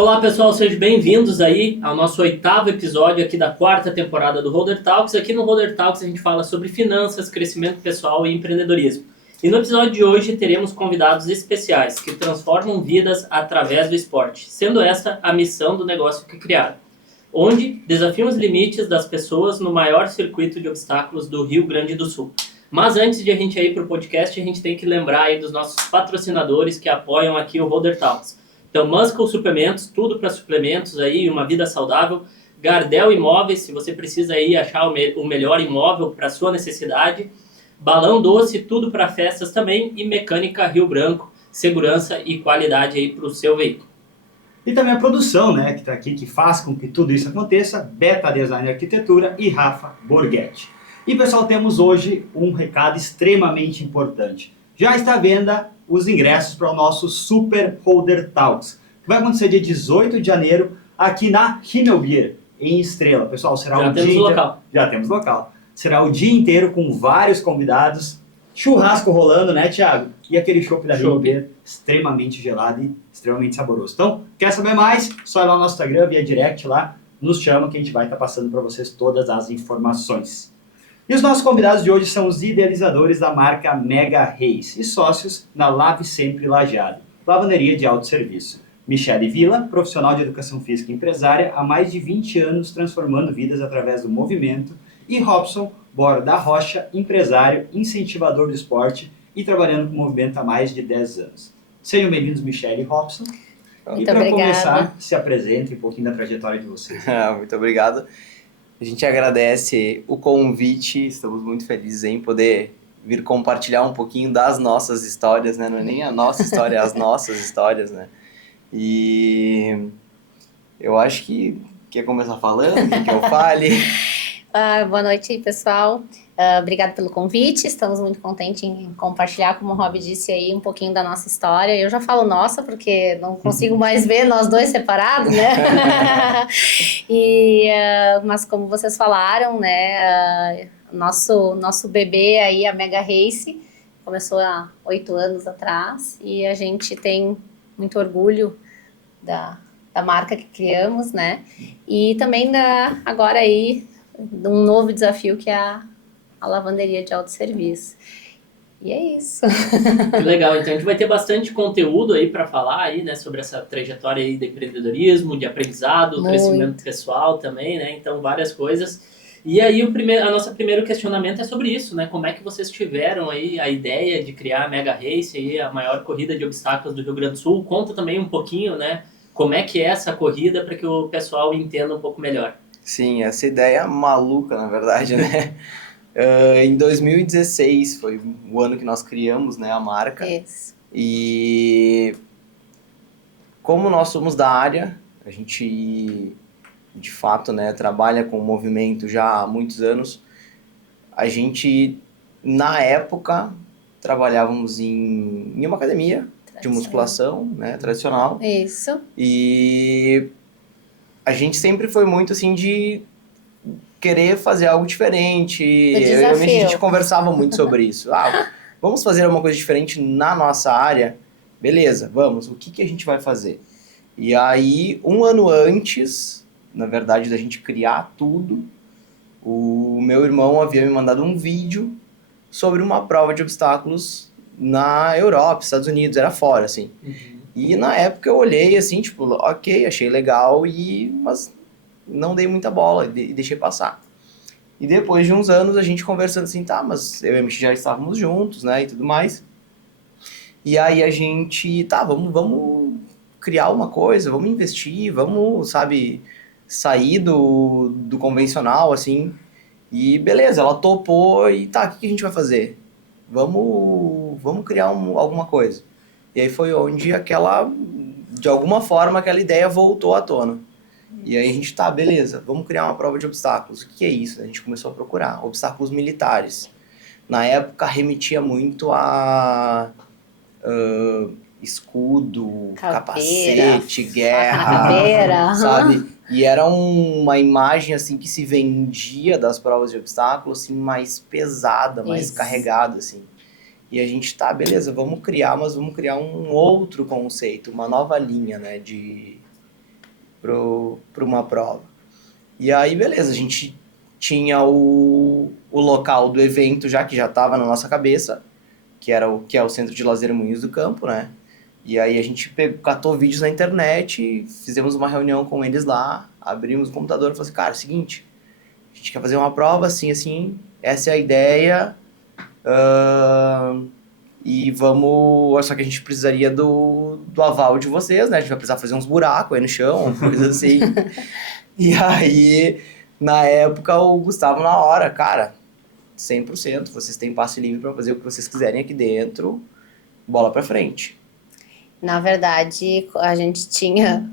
Olá pessoal, sejam bem-vindos aí ao nosso 8º episódio aqui da 4ª temporada do Holder Talks. Aqui no Holder Talks a gente fala sobre finanças, crescimento pessoal e empreendedorismo. E no episódio de hoje teremos convidados especiais que transformam vidas através do esporte, sendo esta a missão do negócio que criaram, onde desafiam os limites das pessoas no maior circuito de obstáculos do Rio Grande do Sul. Mas antes de a gente ir para o podcast, a gente tem que lembrar aí dos nossos patrocinadores que apoiam aqui o Holder Talks. Então, Muscle Suplementos, tudo para suplementos aí, uma vida saudável. Gardel Imóveis, se você precisa aí achar o melhor imóvel para sua necessidade. Balão Doce, tudo para festas também. E Mecânica Rio Branco, segurança e qualidade aí para o seu veículo. E também a produção, né, que está aqui, que faz com que tudo isso aconteça, Beta Design Arquitetura e Rafa Borghetti. E pessoal, temos hoje um recado extremamente importante. Já está à venda os ingressos para o nosso Super Holder Talks, que vai acontecer dia 18 de janeiro aqui na Himmelbier, em Estrela. Pessoal, será Já um temos dia... local. Já temos local. Será o dia inteiro com vários convidados, churrasco rolando, né, Thiago? E aquele chopp da Himmelbier extremamente gelado e extremamente saboroso. Então, quer saber mais? Só ir lá no nosso Instagram, via direct lá, nos chama que a gente vai estar passando para vocês todas as informações. E os nossos convidados de hoje são os idealizadores da marca Mega Race e sócios na Lave Sempre Lajeado, lavanderia de autosserviço. Michele Villa, profissional de educação física e empresária, há mais de 20 anos transformando vidas através do movimento, e Robson Borda Rocha, empresário, incentivador do esporte e trabalhando com o movimento há mais de 10 anos. Sejam bem-vindos, Michele e Robson. Muito e para obrigada. começar, se apresentem um pouquinho da trajetória de vocês. Muito obrigado. A gente agradece o convite, estamos muito felizes em poder vir compartilhar um pouquinho das nossas histórias, né? Não é nem a nossa história, é as nossas histórias, né? E eu acho que quer começar falando, que eu fale. Boa noite, pessoal. Obrigada pelo convite. Estamos muito contentes em compartilhar, como o Rob disse aí, um pouquinho da nossa história. Eu já falo nossa, porque não consigo mais ver nós dois separados, né? Mas como vocês falaram, né? Nosso bebê aí, a Mega Race, começou há 8 anos atrás e a gente tem muito orgulho da marca que criamos, né? E também agora aí de um novo desafio que é a lavanderia de autosserviço. E é isso. Que legal, então a gente vai ter bastante conteúdo aí para falar aí, né, sobre essa trajetória aí de empreendedorismo, de aprendizado, crescimento pessoal também, né? Então várias coisas. E aí a nosso primeiro questionamento é sobre isso, né? Como é que vocês tiveram aí a ideia de criar a Mega Race, aí, a maior corrida de obstáculos do Rio Grande do Sul? Conta também um pouquinho, né? Como é que é essa corrida para que o pessoal entenda um pouco melhor. Sim, essa ideia maluca, na verdade, né? Em 2016 foi o ano que nós criamos, né, a marca. Isso. E como nós somos da área, a gente de fato, né, trabalha com o movimento já há muitos anos. A gente, na época, trabalhávamos em uma academia de musculação, né, tradicional. Isso. E a gente sempre foi muito assim de querer fazer algo diferente. A gente conversava muito sobre isso. Vamos fazer alguma coisa diferente na nossa área? Beleza, vamos. O que a gente vai fazer? E aí, um ano antes, na verdade, da gente criar tudo, o meu irmão havia me mandado um vídeo sobre uma prova de obstáculos na Europa, Estados Unidos, era fora, assim. E na época eu olhei assim, tipo, ok, achei legal, mas não dei muita bola e deixei passar. E depois de uns anos a gente conversando assim, mas eu e a Michi já estávamos juntos, né, e tudo mais. E aí a gente, vamos criar uma coisa, vamos investir, vamos, sabe, sair do convencional, assim. E beleza, ela topou e o que a gente vai fazer? Vamos criar alguma coisa. E aí foi onde de alguma forma, aquela ideia voltou à tona. E aí a gente, beleza, vamos criar uma prova de obstáculos. O que é isso? A gente começou a procurar obstáculos militares. Na época, remetia muito a escudo, capacete, guerra, sabe? E era uma imagem, assim, que se vendia das provas de obstáculos, assim, mais pesada, mais carregada, assim. E a gente, beleza, vamos criar um outro conceito, uma nova linha, né, de pra uma prova. E aí, beleza, a gente tinha o local do evento que já estava na nossa cabeça, que é o Centro de Lazer Moinhos do Campo, né? E aí a gente catou vídeos na internet, fizemos uma reunião com eles lá, abrimos o computador e falamos assim, cara, é o seguinte, a gente quer fazer uma prova assim, assim, essa é a ideia, e vamos... Só que a gente precisaria do aval de vocês, né? A gente vai precisar fazer uns buracos aí no chão, coisas assim. E aí, na época, o Gustavo na hora, cara, 100%, vocês têm passe livre para fazer o que vocês quiserem aqui dentro, bola pra frente. Na verdade, a gente tinha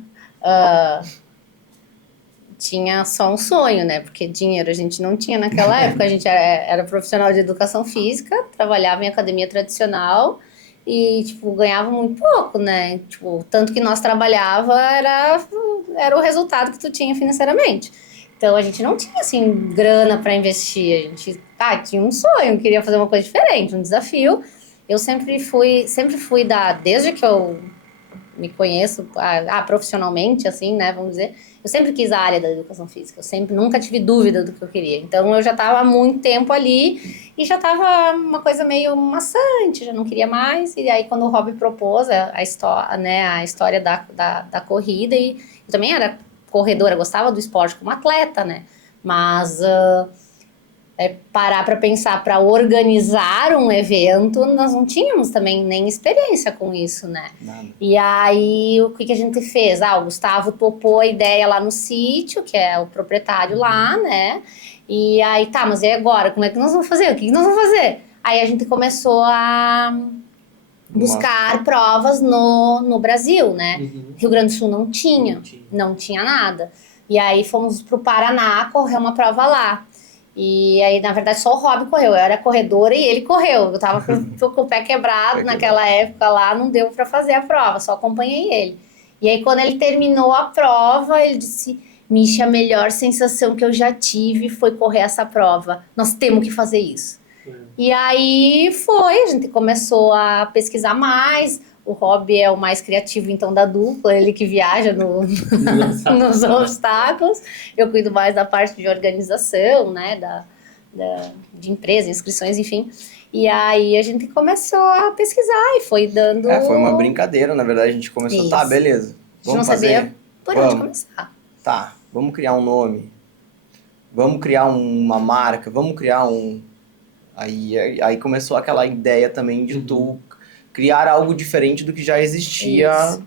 só um sonho, né? Porque dinheiro a gente não tinha naquela época. A gente era profissional de educação física, trabalhava em academia tradicional e, tipo, ganhava muito pouco, né? Tipo, tanto que nós trabalhava era o resultado que tu tinha financeiramente. Então, a gente não tinha, assim, grana para investir. A gente tinha um sonho, queria fazer uma coisa diferente, um desafio. Eu sempre fui desde que eu me conheço profissionalmente, assim, né, vamos dizer, eu sempre quis a área da educação física, nunca tive dúvida do que eu queria. Então, eu já estava há muito tempo ali e já estava uma coisa meio maçante, já não queria mais. E aí, quando o Rob propôs a história da corrida, e eu também era corredora, gostava do esporte como atleta, né, mas... parar para pensar, para organizar um evento, nós não tínhamos também nem experiência com isso, né? Nada. E aí, o que a gente fez? O Gustavo topou a ideia lá no sítio, que é o proprietário lá, né? E aí, mas e agora? Como é que nós vamos fazer? O que nós vamos fazer? Aí a gente começou a buscar provas no Brasil, né? Uhum. Rio Grande do Sul não tinha nada. E aí fomos pro Paraná correr uma prova lá. E aí, na verdade, só o Rob correu. Eu era corredora e ele correu. Eu tava com o pé quebrado naquela época lá, não deu pra fazer a prova, só acompanhei ele. E aí, quando ele terminou a prova, ele disse, Michi, a melhor sensação que eu já tive foi correr essa prova. Nós temos que fazer isso. E aí a gente começou a pesquisar mais. O Rob é o mais criativo, então, da dupla, ele que viaja nos obstáculos. Eu cuido mais da parte de organização, né, de empresa, inscrições, enfim. E aí a gente começou a pesquisar e foi dando... Foi uma brincadeira, na verdade, a gente começou, Isso. Tá, beleza, vamos fazer. Não sabia por onde começar. Tá, vamos criar um nome, vamos criar uma marca, vamos criar um... Aí começou aquela ideia também de tu criar algo diferente do que já existia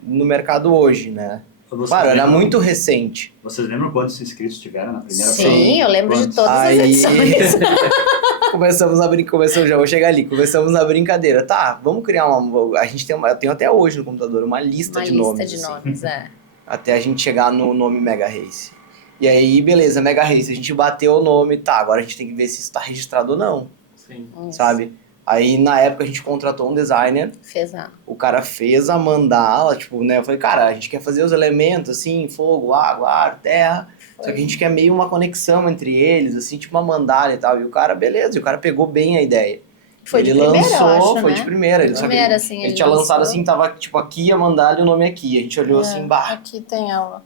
no mercado hoje, né? Claro, era muito recente. Vocês lembram quantos inscritos tiveram na primeira prova? Sim, eu lembro de todas as edições. Já vou chegar ali. Começamos na brincadeira. Tá, vamos criar a gente eu tenho até hoje no computador uma lista de nomes. Uma lista de nomes, Até a gente chegar no nome Mega Race. E aí, beleza, Mega Race, a gente bateu o nome, tá, agora a gente tem que ver se isso tá registrado ou não. Sim. Sabe? Aí, na época, a gente contratou um designer. O cara fez a mandala, tipo, né? Eu falei, cara, a gente quer fazer os elementos, assim, fogo, água, ar, terra. Só que a gente quer meio uma conexão entre eles, assim, tipo uma mandala e tal. E o cara, beleza, e o cara pegou bem a ideia. Ele lançou, foi de primeira. Ele tinha lançado, assim, tava, tipo, aqui a mandala e o nome aqui. A gente olhou assim, aqui tem ela.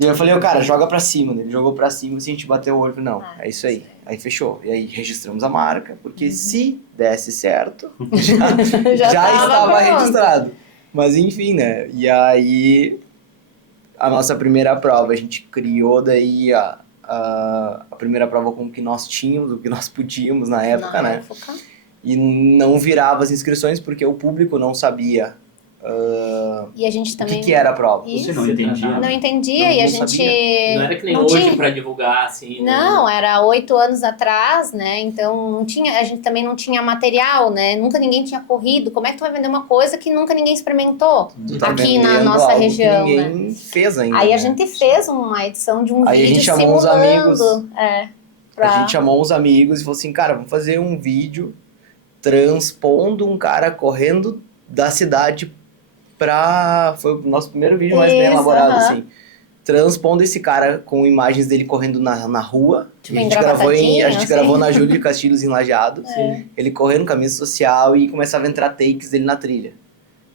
E eu falei, cara, joga pra cima. Ele jogou pra cima, assim, a gente bateu o olho. Não, é isso aí. Aí fechou. E aí registramos a marca, porque se desse certo, já estava registrado. Mas enfim, né? E aí, a nossa primeira prova, a gente criou daí a primeira prova com o que nós tínhamos, o que nós podíamos na época, né? E não virava as inscrições porque o público não sabia e a gente também... o que era a prova. Você não entendia? Não entendia e a gente... Sabia. Não era que nem hoje para divulgar, assim, né? Não, era 8 anos atrás, né? Então, não tinha, a gente também não tinha material, né? Nunca ninguém tinha corrido. Como é que tu vai vender uma coisa que nunca ninguém experimentou aqui na nossa região, que ninguém fez ainda. Aí a gente fez uma edição de um vídeo a gente chamou simulando. Uns amigos, a gente chamou uns amigos e falou assim, cara, vamos fazer um vídeo transpondo um cara correndo da cidade foi o nosso primeiro vídeo mais bem elaborado, assim. Transpondo esse cara com imagens dele correndo na rua. Tipo, a gente gravou na Júlia de Castilhos, em Lajeado. Ele correndo, camisa social, e começava a entrar takes dele na trilha.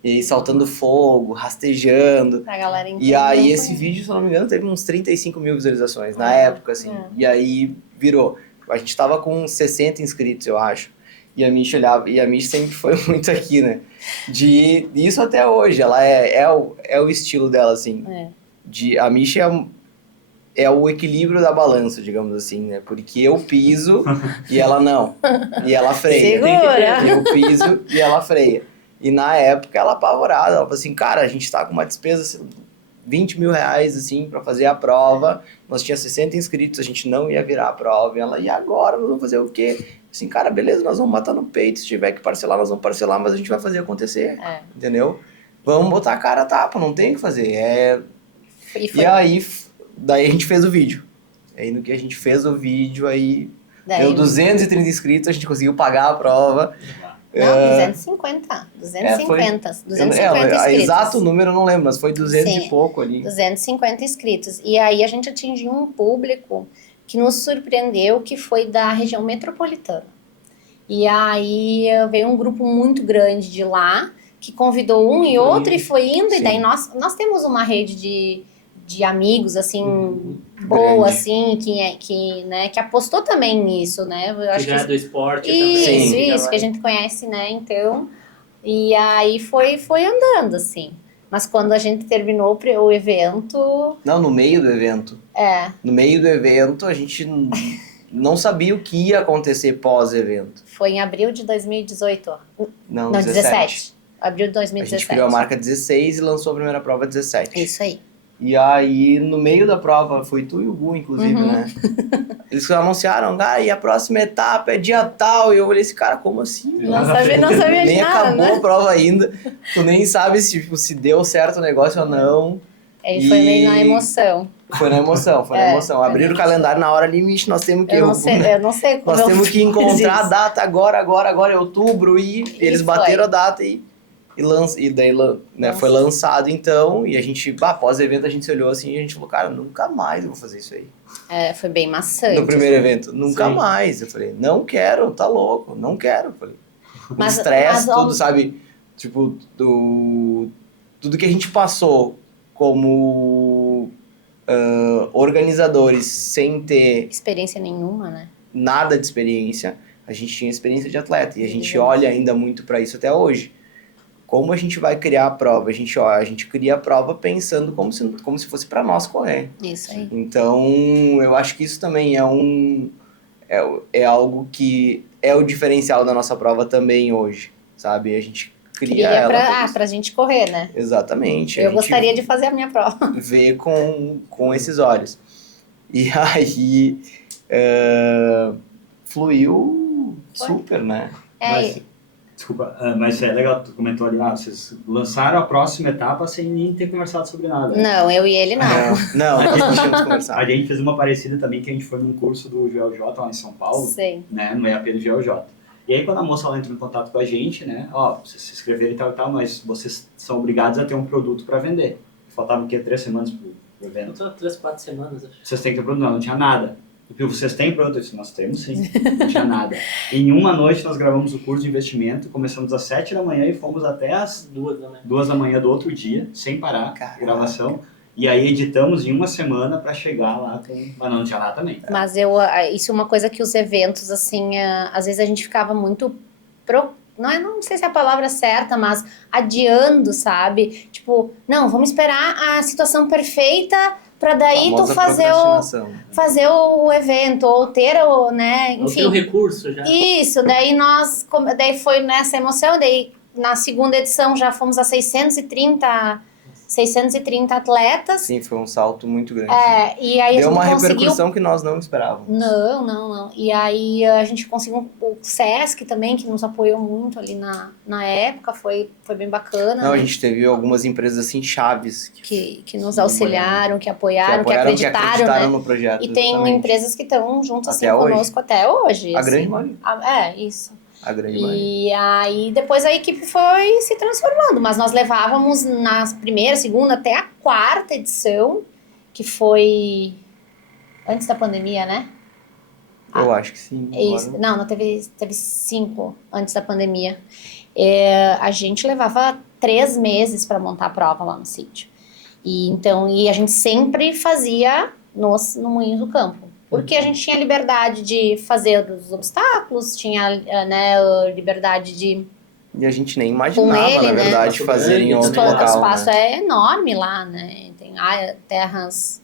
E saltando fogo, rastejando. Pra galera entender. E aí esse vídeo, se eu não me engano, teve uns 35 mil visualizações na época, assim. E aí virou. A gente tava com 60 inscritos, eu acho. E a Mish olhava, e a Mish sempre foi muito aqui, né? De isso até hoje, ela é o estilo dela, assim. A Mish é o equilíbrio da balança, digamos assim, né? Porque eu piso e ela não. E ela freia. Segura! Eu piso e ela freia. E na época ela apavorada, ela falou assim, cara, a gente tá com uma despesa assim, 20 mil reais, assim, pra fazer a prova. Nós tinha 60 inscritos, a gente não ia virar a prova. E ela, e agora? Nós vamos fazer o quê? Assim, cara, beleza, nós vamos matar no peito. Se tiver que parcelar, nós vamos parcelar, mas a gente vai fazer acontecer. Entendeu? Vamos botar a cara a tapa, não tem o que fazer. E aí, daí a gente fez o vídeo. Aí no que a gente fez o vídeo, aí deu 230 inscritos, a gente conseguiu pagar a prova. Não, 250. 250 inscritos. Exato número eu não lembro, mas foi 200 e pouco ali. 250 inscritos. E aí a gente atingiu um público que nos surpreendeu, que foi da região metropolitana. E aí veio um grupo muito grande de lá, que convidou um e outro e foi indo. Sim. E daí nós temos uma rede de amigos, assim, boa, assim, que apostou também nisso, né? Eu acho que já é do esporte isso, também. Isso, que a gente conhece, né? Então, e aí foi andando, assim. Mas quando a gente terminou o evento... Não, no meio do evento. No meio do evento, a gente não sabia o que ia acontecer pós-evento. Foi em abril de 2018. Não, 17. Abril de 2017. A gente criou a marca 16 e lançou a primeira prova 17. Isso aí. E aí, no meio da prova, foi tu e o Gu, inclusive, né? Eles anunciaram, e a próxima etapa é dia tal. E eu olhei esse cara, como assim? Não sabia nem de nada, acabou né? a prova ainda. Tu nem sabe se deu certo o negócio ou não. E foi meio na emoção. Foi na emoção. Abriram o calendário na hora limite, nós temos que... Eu não sei como nós temos que encontrar a data agora é outubro. E eles bateram a data e daí né, foi lançado então, e a gente, pós-evento a gente se olhou assim e a gente falou, cara, nunca mais eu vou fazer isso aí. Foi bem maçante. No primeiro evento, nunca mais. Eu falei, não quero, tá louco, não quero. Eu falei, o estresse, tudo, sabe? Tipo, tudo que a gente passou como organizadores sem ter... experiência nenhuma, né? Nada de experiência, a gente tinha experiência de atleta, e a gente olha ainda muito pra isso até hoje. Como a gente vai criar a prova? A gente cria a prova pensando como se fosse para nós correr. Isso aí. Então, eu acho que isso também é algo que é o diferencial da nossa prova também hoje, sabe? A gente cria ela pra gente correr, né? Exatamente. Eu gostaria de fazer a minha prova. Ver com esses olhos. E aí, fluiu super, né? Desculpa, mas é legal, tu comentou ali, vocês lançaram a próxima etapa sem nem ter conversado sobre nada. Não, eu e ele não. Não, a gente tínhamos conversado. A gente fez uma parecida também, que a gente foi num curso do GeoJ lá em São Paulo, né, no EAP do GeoJ. E aí quando a moça ela entrou em contato com a gente, né, vocês se inscreveram e tal, mas vocês são obrigados a ter um produto para vender. Faltava o quê? 3 semanas pro evento? 3, 4 semanas, acho. Vocês têm que ter produto? Não tinha nada. Porque vocês têm produto? Eu disse, nós temos sim, não tinha nada. Em uma noite nós gravamos o curso de investimento, começamos às 7 da manhã e fomos até às 2 da manhã do outro dia, sem parar, gravação. E aí editamos em uma semana para chegar lá mas não tinha nada também. Mas isso é uma coisa que os eventos, assim, às vezes a gente ficava muito... Não sei se é a palavra certa, mas adiando, sabe? Tipo, não, vamos esperar a situação perfeita para daí tu fazer o evento, ou ter o, né, enfim. Ou ter o recurso já. Isso, daí foi nessa emoção, daí na segunda edição já fomos a 630 atletas. Sim, foi um salto muito grande. E aí deu uma repercussão que nós não esperávamos. Não. E aí a gente conseguiu o Sesc também, que nos apoiou muito ali na época, foi bem bacana. Não, né? A gente teve algumas empresas assim chaves. Que nos auxiliaram, que apoiaram, que acreditaram, né? No projeto. E tem empresas que estão juntas assim, hoje. Conosco até hoje. A assim. grande maioria. Isso. A grande maioria. E aí depois a equipe foi se transformando, mas nós levávamos na primeira, segunda, até a 4ª edição, que foi antes da pandemia, né? Eu acho que sim. Não, teve 5 antes da pandemia. A gente levava 3 meses para montar a prova lá no sítio. E a gente sempre fazia no Moinhos do Campo. Porque a gente tinha liberdade de fazer os obstáculos, tinha liberdade de... E a gente nem imaginava, ele, na verdade, né? fazer em outro O local, espaço né? é enorme lá, né? Tem terras...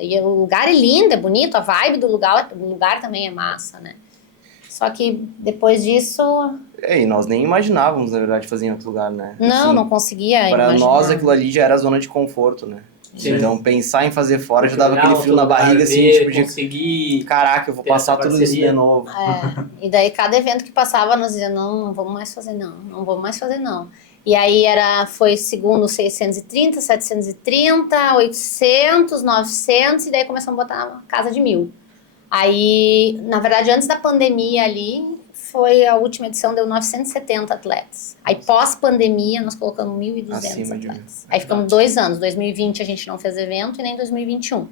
E o lugar é lindo, é bonito, a vibe do lugar também é massa, né? Só que depois disso... E nós nem imaginávamos, na verdade, fazer em outro lugar, né? Não conseguia Para imaginar. nós, aquilo ali já era zona de conforto, né? Sim. Então, pensar em fazer fora já dava Olhar aquele outro frio na lugar, barriga, assim, ver, tipo de... conseguir Caraca, eu vou ter passar essa tudo isso parceria. de novo. E daí cada evento que passava nós dizíamos, não vamos mais fazer não vamos mais fazer não. E aí foi segundo 630, 730, 800, 900 e daí começamos a botar uma casa de 1.000. Aí, na verdade, antes da pandemia ali, foi a última edição, deu 970 atletas. Aí pós-pandemia nós colocamos 1.200 atletas. Aí ficamos 2 anos, 2020 a gente não fez evento e nem 2021.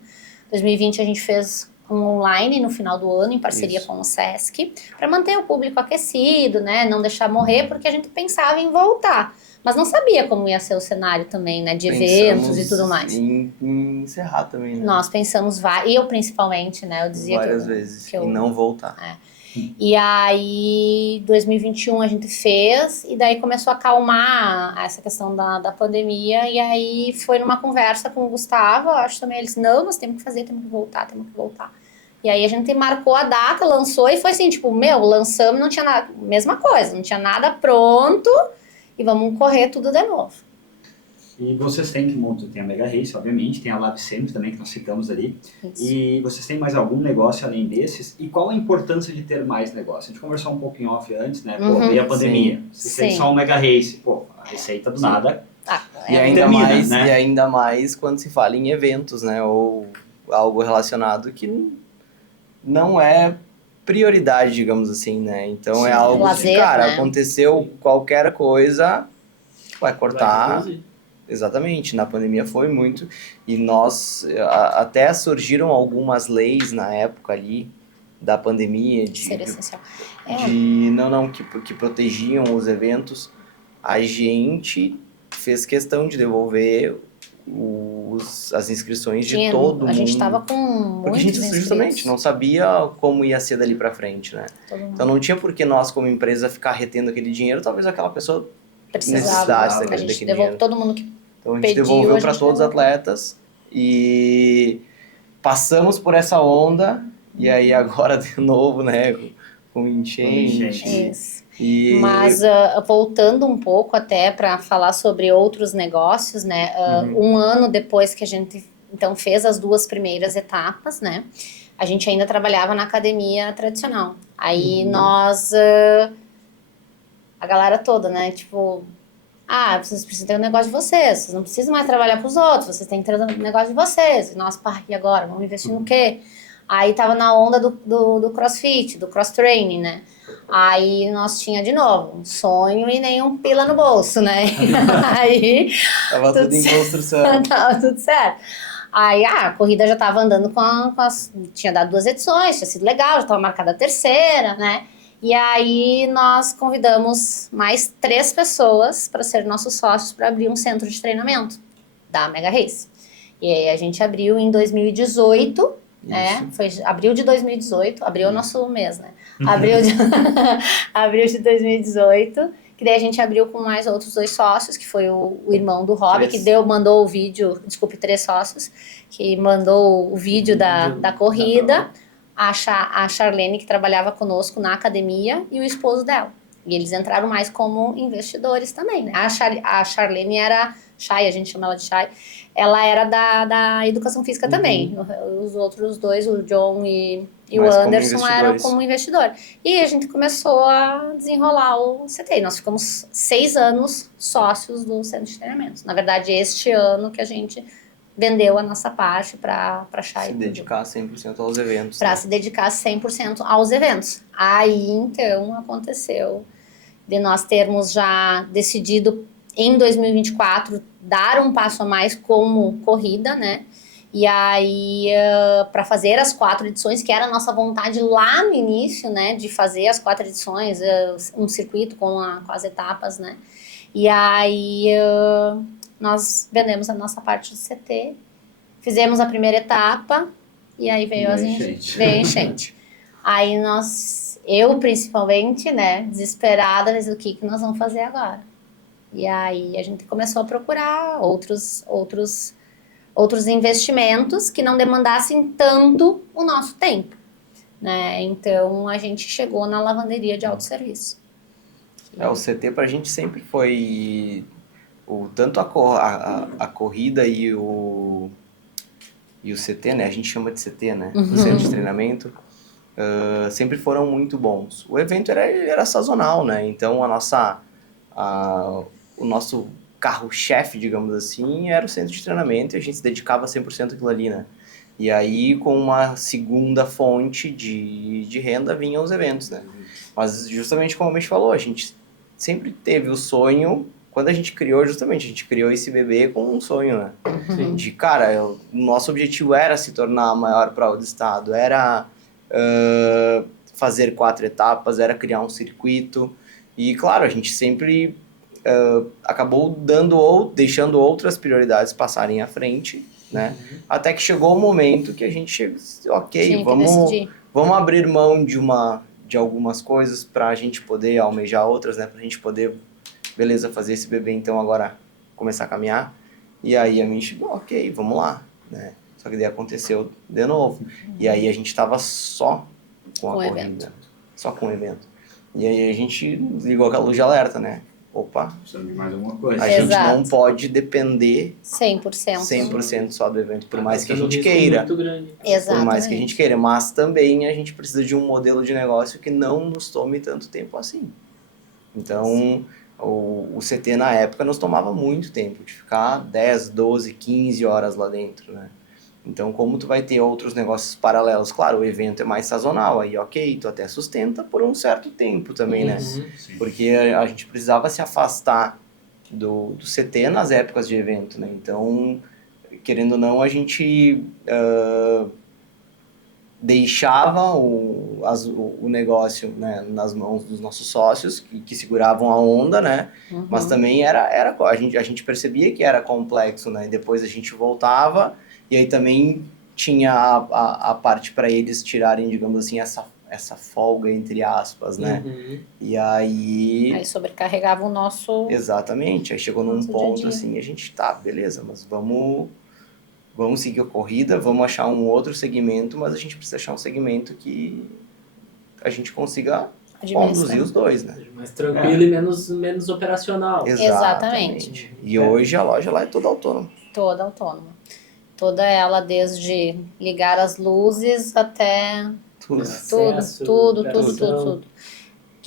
2020 a gente fez online no final do ano, em parceria com o Sesc, para manter o público aquecido, né? Não deixar morrer, porque a gente pensava em voltar. Mas não sabia como ia ser o cenário também, né? De eventos e tudo mais. Em encerrar também, né? Nós pensamos, eu principalmente, né? Eu dizia várias vezes, em não voltar. E aí, 2021 a gente fez, e daí começou a acalmar essa questão da pandemia, e aí foi numa conversa com o Gustavo, acho também, eles, não, nós temos que fazer, temos que voltar. E aí a gente marcou a data, lançou, e foi assim, tipo, lançamos, não tinha nada, mesma coisa, não tinha nada pronto, e vamos correr tudo de novo. E vocês têm que montar, tem a Mega Race, obviamente, tem a Lab Sempre também, que nós citamos ali. Isso. E vocês têm mais algum negócio além desses? E qual a importância de ter mais negócio? A gente conversou um pouco em off antes, né? Pô, veio a pandemia. Vocês têm só um Mega Race. Pô, a receita do nada. E ainda mais quando se fala em eventos, né? Ou algo relacionado que não é prioridade, digamos assim, né? Então é algo lazer, que, cara, né? aconteceu qualquer coisa, vai cortar. Exatamente, na pandemia foi muito, e nós, até surgiram algumas leis na época ali, da pandemia, que protegiam os eventos. A gente fez questão de devolver as inscrições de todo mundo. A gente estava com muitos porque a gente justamente não sabia como ia ser dali pra frente, né? Então não tinha por que nós, como empresa, ficar retendo aquele dinheiro, talvez aquela pessoa necessitasse daquele dinheiro. Devolve todo mundo que então a gente devolveu para todos os atletas e passamos por essa onda e aí agora de novo, né, com enchente. Isso. Mas voltando um pouco até para falar sobre outros negócios, né, um ano depois que a gente então fez as 2 primeiras etapas, né, a gente ainda trabalhava na academia tradicional. Aí nós, a galera toda, né, tipo... vocês precisam ter um negócio de vocês não precisam mais trabalhar para os outros, vocês têm que ter um negócio de vocês. E nós, e agora? Vamos investir no quê? Aí tava na onda do crossfit, do cross-training, né? Aí nós tinha de novo um sonho e nenhum pila no bolso, né? Aí... Tava tudo em construção. Tava tudo certo. Aí a corrida já tava andando tinha dado 2 edições, tinha sido legal, já tava marcada a 3ª, né? E aí nós convidamos mais 3 pessoas para ser nossos sócios para abrir um centro de treinamento da Mega Race. E aí a gente abriu em 2018, né? Foi abril de 2018, abriu o nosso mês, né? Abril de 2018, que daí a gente abriu com mais outros 2 sócios, que foi o irmão do Rob, que mandou o vídeo, 3 sócios, que mandou o vídeo da corrida. A Charlene, que trabalhava conosco na academia, e o esposo dela. E eles entraram mais como investidores também, né? A Charlene era Chay, a gente chama ela de Chay, ela era da educação física também. Os outros 2, o John e o Anderson, eram como investidor. E a gente começou a desenrolar o CT. Nós ficamos 6 anos sócios do centro de treinamento. Na verdade, este ano que a gente vendeu a nossa parte para Chay. Se dedicar 100% aos eventos. Para se dedicar 100% aos eventos. Aí, então, aconteceu de nós termos já decidido, em 2024, dar um passo a mais como corrida, né? E aí, para fazer as 4 edições, que era a nossa vontade lá no início, né, de fazer as 4 edições, um circuito com as etapas, né, e aí nós vendemos a nossa parte do CT, fizemos a primeira etapa, e aí veio a enchente. Aí eu principalmente, né, desesperada, mas o que nós vamos fazer agora? E aí a gente começou a procurar outros investimentos que não demandassem tanto o nosso tempo, né? Então a gente chegou na lavanderia de autosserviço. O CT pra gente sempre foi tanto a corrida e o CT, né? A gente chama de CT, né? O centro de treinamento. Sempre foram muito bons. O evento era sazonal, né? Então o nosso carro-chefe, digamos assim, era o centro de treinamento e a gente se dedicava 100% àquilo ali, né? E aí, com uma segunda fonte de renda, vinham os eventos, né? Mas, justamente como a gente falou, a gente sempre teve o sonho, quando a gente criou esse bebê com um sonho, né? Sim. De, cara, o nosso objetivo era se tornar a maior prova do estado, era fazer 4 etapas, era criar um circuito. E, claro, a gente sempre acabou deixando outras prioridades passarem à frente, né? Até que chegou o momento que a gente chegou, ok, vamos abrir mão de algumas coisas para a gente poder almejar outras, né? Para a gente poder, beleza, fazer esse bebê, então agora começar a caminhar. E aí a gente, ok, vamos lá, né? Só que daí aconteceu de novo. E aí a gente estava só com a corrida, evento. Só com o evento. E aí a gente ligou aquela luz de alerta, né? Opa, precisamos de mais alguma coisa. A gente não pode depender 100% só do evento, por mais que a Tá gente risco queira. muito grande. Exatamente. Por mais que a gente queira, mas também a gente precisa de um modelo de negócio que não nos tome tanto tempo assim. Então, o CT na época nos tomava muito tempo, de ficar 10, 12, 15 horas lá dentro, né? Então, como tu vai ter outros negócios paralelos, claro, o evento é mais sazonal, aí ok, tu até sustenta por um certo tempo também, né? Sim. Porque a gente precisava se afastar do CT nas épocas de evento, né? Então, querendo ou não, a gente deixava o negócio, né, nas mãos dos nossos sócios, que seguravam a onda, né? Mas também a gente percebia que era complexo, né? E depois a gente voltava, e aí também tinha a parte para eles tirarem, digamos assim, essa folga, entre aspas, né? E Aí sobrecarregava o nosso... Exatamente, aí chegou num ponto dia-a-dia. assim, a gente, beleza, mas vamos seguir a corrida, vamos achar um outro segmento, mas a gente precisa achar um segmento que a gente consiga conduzir os dois, né? Mais tranquilo e menos operacional. Exatamente. E hoje a loja lá é toda autônoma. Toda autônoma. Toda ela, desde ligar as luzes até Tudo. tudo.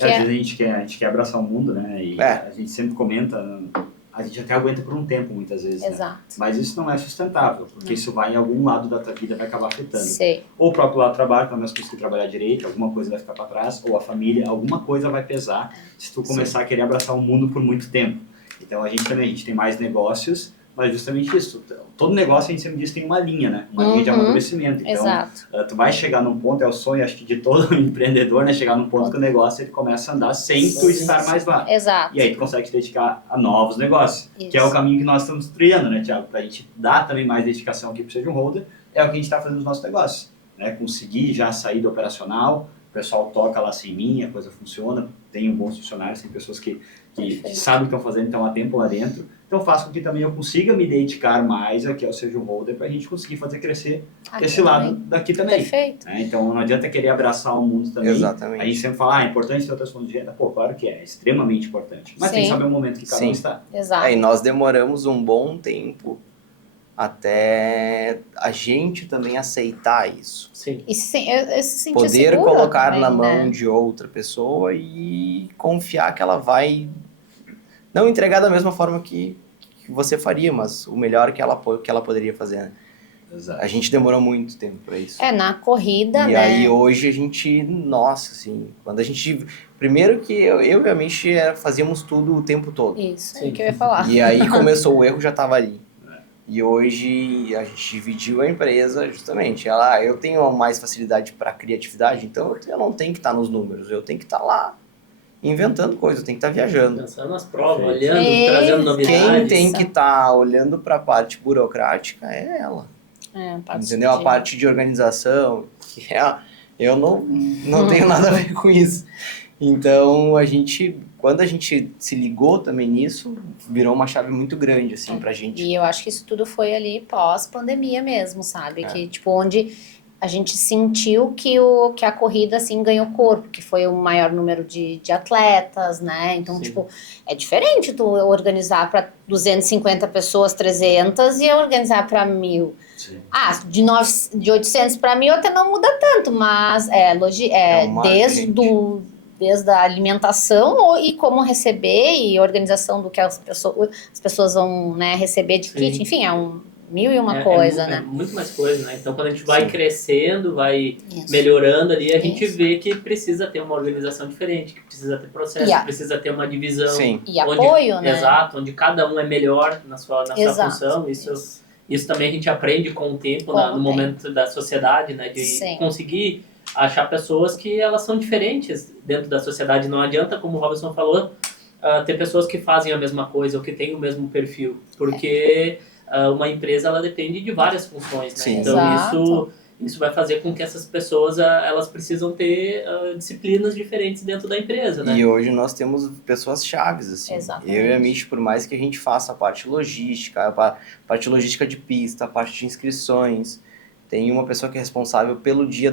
Às vezes a gente quer abraçar o mundo, né? E a gente sempre comenta, a gente até aguenta por um tempo, muitas vezes, Exato. né? Mas isso não é sustentável, porque isso vai em algum lado da tua vida, vai acabar afetando. Sim. Ou o próprio lado do trabalho, pelo menos conseguir trabalhar direito, alguma coisa vai ficar para trás, ou a família, alguma coisa vai pesar se tu começar a querer abraçar o mundo por muito tempo. Então a gente tem mais negócios, mas justamente isso, todo negócio a gente sempre diz que tem uma linha, né? Uma linha de amadurecimento. Então, tu vai chegar num ponto, é o sonho, acho que de todo empreendedor, né? Chegar num ponto que o negócio ele começa a andar sem tu estar mais lá. Exato. E aí tu consegue te dedicar a novos negócios, que é o caminho que nós estamos trilhando, né, Thiago? Pra gente dar também mais dedicação aqui pro Seja um Holder, é o que a gente está fazendo nos nossos negócios, né? Conseguir já sair do operacional, o pessoal toca lá sem mim, a coisa funciona, tenho bons funcionários, tem pessoas que sabem o que estão fazendo, estão há tempo lá dentro. Então faz com que também eu consiga me dedicar mais aqui ao Seja um Holder para a gente conseguir fazer crescer esse lado daqui também. Perfeito. Né? Então não adianta querer abraçar o mundo também. Exatamente. A gente sempre fala, é importante ter outras fontes de renda. Pô, claro que é extremamente importante. Mas tem que saber o momento que cada um está. Exato. E nós demoramos um bom tempo até a gente também aceitar isso. Sim. E se sentir poder segura colocar também, na mão né? de outra pessoa e confiar que ela vai não entregar da mesma forma que você faria, mas o melhor que ela poderia fazer, né? Exato. A gente demorou muito tempo para isso. Na corrida, e né? aí hoje a gente, nossa, assim, quando a gente... Primeiro que eu e a Michi fazíamos tudo o tempo todo. Isso, é o que eu ia falar. E aí começou o erro, já tava ali. E hoje a gente dividiu a empresa justamente. Eu tenho mais facilidade para criatividade, então eu não tenho que estar nos números, eu tenho que estar lá inventando coisas, eu tenho que estar viajando. Pensando nas provas, olhando, trazendo novidades. Quem tem que estar olhando para a parte burocrática é ela. Entendeu? A parte de organização, que eu não tenho nada a ver com isso. Então, quando a gente se ligou também nisso, virou uma chave muito grande, assim, pra gente. E eu acho que isso tudo foi ali pós-pandemia mesmo, sabe? Que, tipo, onde a gente sentiu que a corrida, assim, ganhou corpo, que foi o maior número de atletas, né? Então, tipo, é diferente tu organizar para 250 pessoas, 300, e eu organizar para 1.000. Sim. De 800 para 1.000 até não muda tanto, mas desde a alimentação e como receber e organização do que as pessoas vão, né, receber de kit, enfim, é 1.001 coisa, né? É muito mais coisa, né? Então, quando a gente vai crescendo, vai melhorando ali, a gente vê que precisa ter uma organização diferente, que precisa ter processo, precisa ter uma divisão. Sim. E apoio, né? Exato, onde cada um é melhor na sua função. Isso também a gente aprende com o tempo, no momento da sociedade, né? De conseguir achar pessoas que elas são diferentes dentro da sociedade. Não adianta, como o Robson falou, ter pessoas que fazem a mesma coisa ou que têm o mesmo perfil, porque uma empresa ela depende de várias funções, né? Sim. Então isso vai fazer com que essas pessoas elas precisam ter disciplinas diferentes dentro da empresa, né? E hoje nós temos pessoas chaves, assim. Exatamente. Eu e a Michi, por mais que a gente faça a parte logística, a parte logística de pista, a parte de inscrições, tem uma pessoa que é responsável pelo dia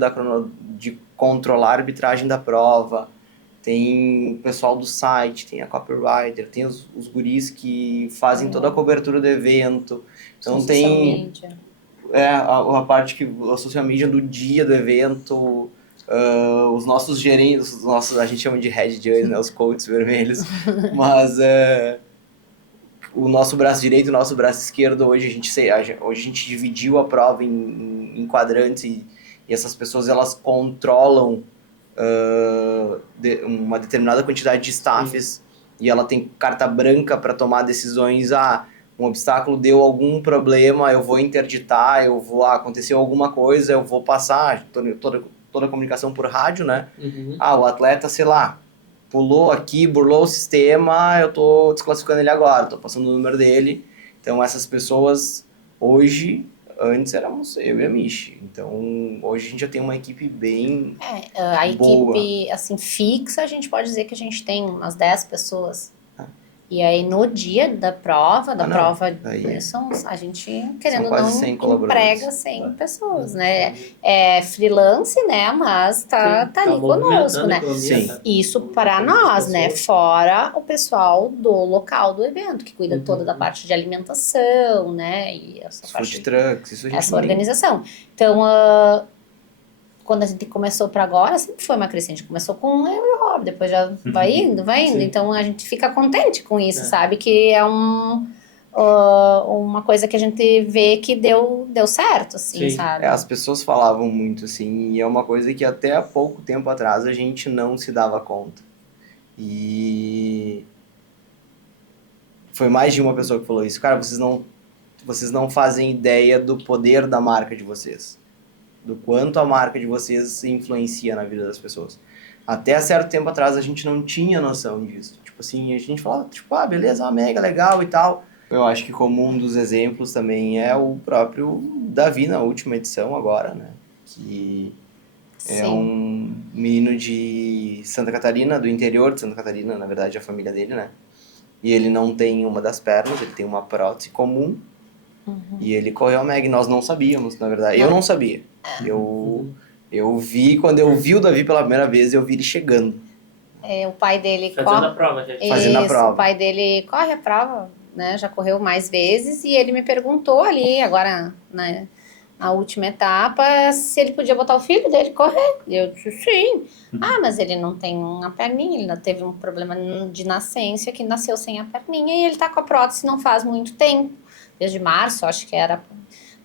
de controlar a arbitragem da prova, tem o pessoal do site, tem a copywriter, tem os guris que fazem toda a cobertura do evento. Então tem a parte a social media do dia do evento, os nossos gerentes, a gente chama de Red Judge, né, os coaches vermelhos, mas o nosso braço direito e o nosso braço esquerdo, hoje a gente dividiu a prova em quadrantes e essas pessoas elas controlam uma determinada quantidade de staffs e ela tem carta branca para tomar decisões. Um obstáculo deu algum problema, eu vou interditar, aconteceu alguma coisa, eu vou passar toda a comunicação por rádio, né? O atleta, sei lá, pulou aqui, burlou o sistema, eu tô desclassificando ele agora, tô passando o número dele. Então essas pessoas hoje, antes éramos eu e a Michi. Então hoje a gente já tem uma equipe bem boa. Equipe assim fixa, a gente pode dizer que a gente tem umas 10 pessoas. E aí no dia da prova, a gente, querendo ou não, emprega 100 pessoas, né? É freelance, né? Mas tá ali conosco, né? Isso para nós, né? Fora o pessoal do local do evento, que cuida toda da parte de alimentação, né? E essa parte, food trucks, isso a gente essa organização. Então, quando a gente começou para agora, sempre foi uma crescente. Começou com eu e o Rob, depois já vai indo. Então a gente fica contente com isso, sabe? Que é uma coisa que a gente vê que deu certo, assim, sabe? As pessoas falavam muito, assim, e é uma coisa que até há pouco tempo atrás a gente não se dava conta. E foi mais de uma pessoa que falou isso. Cara, vocês não fazem ideia do poder da marca de vocês. Do quanto a marca de vocês influencia na vida das pessoas. Até há certo tempo atrás a gente não tinha noção disso. Tipo assim, a gente falava, beleza, uma mega legal e tal. Eu acho que como um dos exemplos também é o próprio Davi na última edição agora, né? Que é um menino de Santa Catarina, do interior de Santa Catarina, na verdade a família dele, né? E ele não tem uma das pernas, ele tem uma prótese comum. E ele correu a Meg, nós não sabíamos, na verdade. Eu não sabia. Eu vi, quando eu vi o Davi pela primeira vez, eu vi ele chegando. O pai dele fazendo a prova, gente. Fazendo a prova. O pai dele corre a prova, né? Já correu mais vezes e ele me perguntou ali, agora, né, na última etapa, se ele podia botar o filho dele correr. E eu disse sim. Mas ele não tem uma perninha, ele teve um problema de nascença que nasceu sem a perninha e ele tá com a prótese não faz muito tempo. Desde março, acho que era.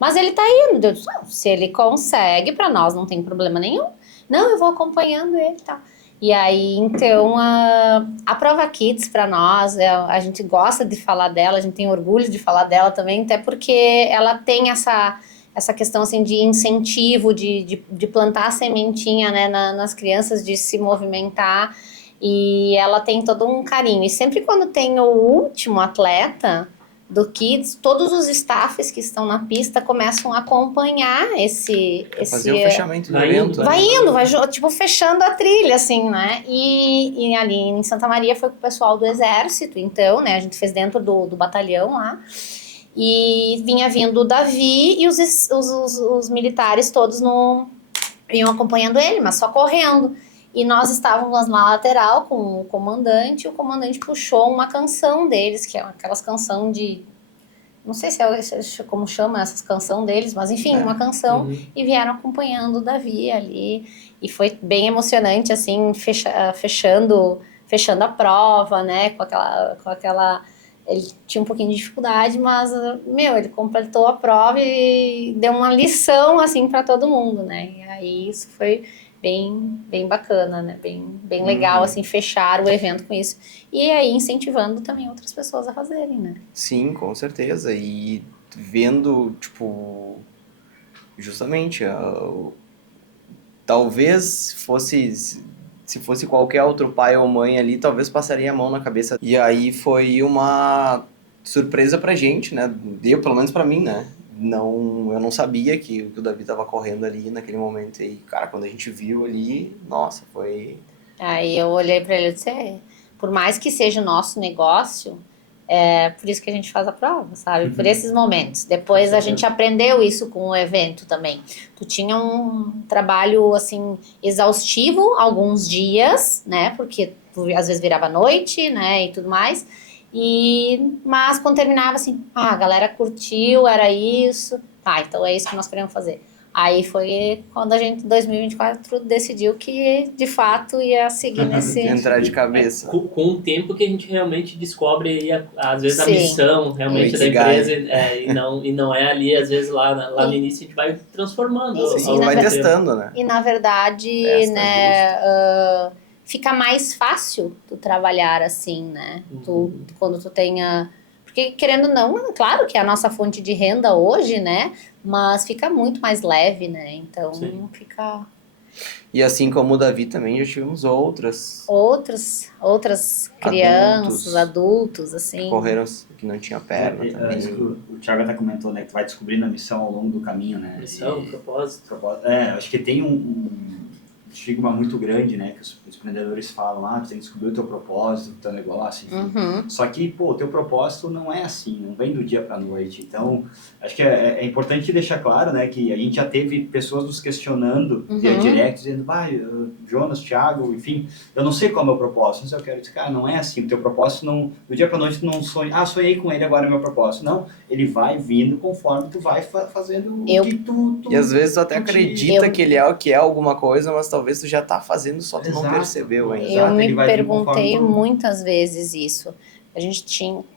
Mas ele tá indo. Se ele consegue, para nós não tem problema nenhum. Não, eu vou acompanhando ele, tá? E aí, então, a Prova Kids, para nós, a gente gosta de falar dela, a gente tem orgulho de falar dela também, até porque ela tem essa questão, assim, de incentivo, de plantar a sementinha, né, nas crianças, de se movimentar, e ela tem todo um carinho. E sempre quando tem o último atleta do Kids, todos os staffs que estão na pista começam a acompanhar Fazer o fechamento do evento. tipo, fechando a trilha, assim, né? E ali em Santa Maria foi com o pessoal do Exército, então, né? A gente fez dentro do batalhão lá. E vinha vindo o Davi e os militares todos iam acompanhando ele, mas só correndo. E nós estávamos na lateral com o comandante puxou uma canção deles, que é aquelas canção de... Não sei se é como chama essas canção deles, mas enfim, uma canção. E vieram acompanhando o Davi ali. E foi bem emocionante, assim, fechando a prova, né? Com aquela... Ele tinha um pouquinho de dificuldade, mas, ele completou a prova e deu uma lição, assim, para todo mundo, né? E aí isso foi bem bacana, né? Bem legal, assim, fechar o evento com isso. E aí incentivando também outras pessoas a fazerem, né? Sim, com certeza. E vendo, tipo, justamente, talvez se fosse qualquer outro pai ou mãe ali, talvez passaria a mão na cabeça. E aí foi uma surpresa pra gente, né? Pelo menos pra mim, né? Eu não sabia que o Davi tava correndo ali naquele momento. E, cara, quando a gente viu ali, nossa, foi... Aí eu olhei pra ele e disse, por mais que seja o nosso negócio, é por isso que a gente faz a prova, sabe? Por esses momentos. Depois a gente aprendeu isso com o evento também. Tu tinha um trabalho, assim, exaustivo alguns dias, né? Porque tu, às vezes virava noite, né? E tudo mais. Mas quando terminava, assim, a galera curtiu, era isso. Tá, então é isso que nós queremos fazer. Aí foi quando a gente, em 2024, decidiu que, de fato, ia seguir nesse... Entrar de cabeça. Com o tempo que a gente realmente descobre aí, às vezes, Sim. a missão realmente O da Ikigai. empresa, e não é ali, às vezes, lá no início, a gente vai transformando. Isso, Sim, vai testando, né? E, na verdade, Testa, né, fica mais fácil tu trabalhar assim, né? Quando tu tenha... Porque, querendo ou não, claro que é a nossa fonte de renda hoje, né? Mas fica muito mais leve, né? Então, fica... E assim como o Davi também, já tivemos outras crianças, adultos, assim. que correram, que não tinha perna também. Isso que o Thiago até comentou, né? Que tu vai descobrindo a missão ao longo do caminho, né? Missão, propósito. Acho que tem um estigma muito grande, né? Que os empreendedores falam, tu tem que descobrir o teu propósito, o teu negócio, enfim. Só que, o teu propósito não é assim, não vem do dia pra noite. Então, acho que é importante deixar claro, né? Que a gente já teve pessoas nos questionando via direct, dizendo, Jonas, Thiago, enfim, eu não sei qual é o meu propósito. Mas eu quero dizer, cara, não é assim. O teu propósito não... Do dia pra noite tu não sonha, sonhei com ele, agora é meu propósito. Não, ele vai vindo conforme tu vai fazendo o que tu... E às vezes tu até acredita que ele é o que é alguma coisa, mas talvez tu já tá fazendo, só tu não percebeu ainda. Eu me perguntei muitas vezes isso. A gente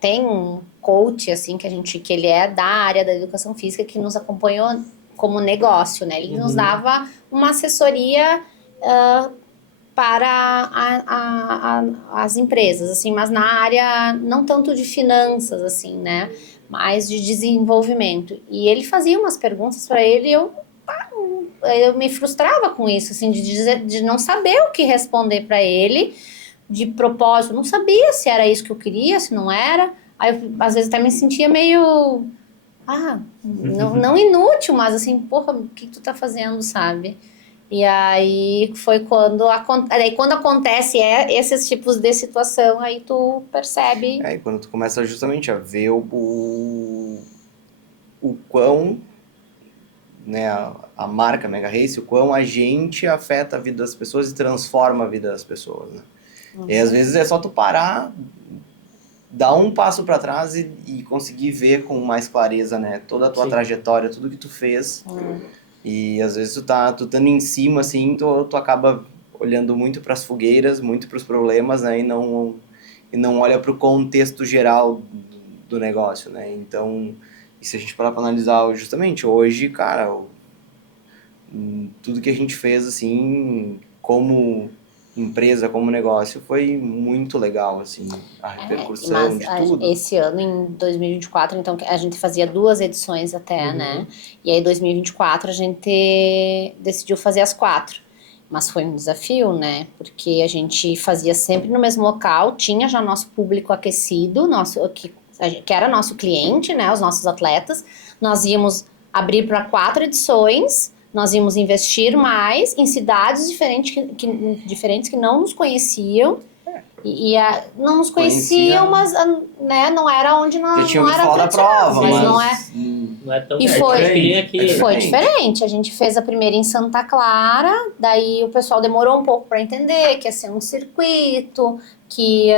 tem um coach, assim, que ele é da área da educação física, que nos acompanhou como negócio, né? Ele nos dava uma assessoria para as empresas, assim, mas na área não tanto de finanças, assim, né? Mas de desenvolvimento. E ele fazia umas perguntas para ele e eu me frustrava com isso, assim, de não saber o que responder para ele, de propósito, não sabia se era isso que eu queria, se não era. Aí eu, às vezes, até me sentia meio, não inútil, mas assim, porra, o que tu tá fazendo, sabe? E aí foi quando acontece esses tipos de situação, aí tu percebe. E quando tu começa justamente a ver o quão, né, a marca Mega Race, o quão a gente afeta a vida das pessoas e transforma a vida das pessoas, né? E às vezes é só tu parar, dar um passo para trás e conseguir ver com mais clareza, né, toda a tua trajetória, tudo que tu fez. E às vezes tu estando em cima, assim, tu acaba olhando muito para as fogueiras, muito para os problemas, né, e não olha para o contexto geral do negócio, né? Então, e se a gente parar para analisar justamente hoje, cara, tudo que a gente fez, assim, como empresa, como negócio, foi muito legal, assim, a repercussão de tudo. Esse ano, em 2024, então, a gente fazia 2 edições até, né? E aí, 2024, a gente decidiu fazer as 4. Mas foi um desafio, né? Porque a gente fazia sempre no mesmo local, tinha já nosso público aquecido, que era nosso cliente, né? Os nossos atletas. Nós íamos abrir para 4 edições. Nós íamos investir mais em cidades diferentes que não nos conheciam. Não nos conheciam, mas né, não era onde nós... Já tinha ouvido falar da prova, mas não é tão e foi diferente. A gente fez a primeira em Santa Clara, daí o pessoal demorou um pouco para entender que ia ser um circuito, que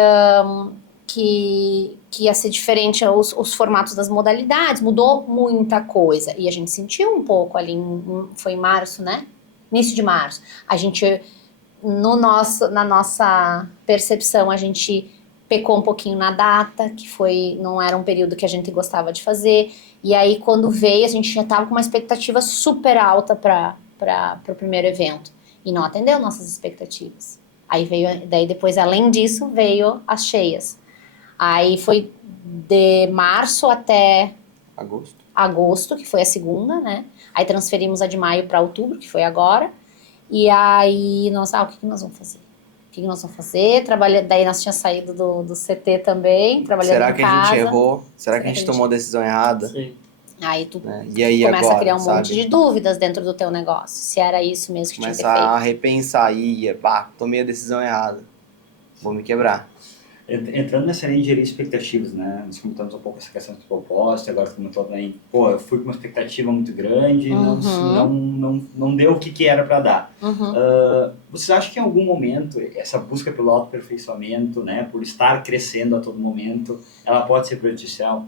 ia ser diferente os formatos das modalidades, mudou muita coisa. E a gente sentiu um pouco ali, foi em março, né? Início de março. A gente, na nossa percepção, a gente pecou um pouquinho na data, que não era um período que a gente gostava de fazer. E aí, quando veio, a gente já estava com uma expectativa super alta para o primeiro evento. E não atendeu nossas expectativas. Daí depois, além disso, veio as cheias. Aí foi de março até agosto, que foi a segunda, né? Aí transferimos a de maio para outubro, que foi agora. E aí o que nós vamos fazer? O que nós vamos fazer? Daí nós tínhamos saído do CT também, trabalhando Será em que casa. a gente errou? Será que a gente tomou a decisão errada? Sim. Aí tu E aí começa agora, a criar um sabe? monte de dúvidas dentro do teu negócio. Se era isso mesmo que tinha que ter feito. Começa a repensar aí, tomei a decisão errada. Vou me quebrar. Entrando nessa linha de gerir expectativas, né? Nós comentamos um pouco essa questão do propósito, agora você comentou também, eu fui com uma expectativa muito grande, não deu o que era para dar. Vocês acham que em algum momento, essa busca pelo autoaperfeiçoamento, né, por estar crescendo a todo momento, ela pode ser prejudicial?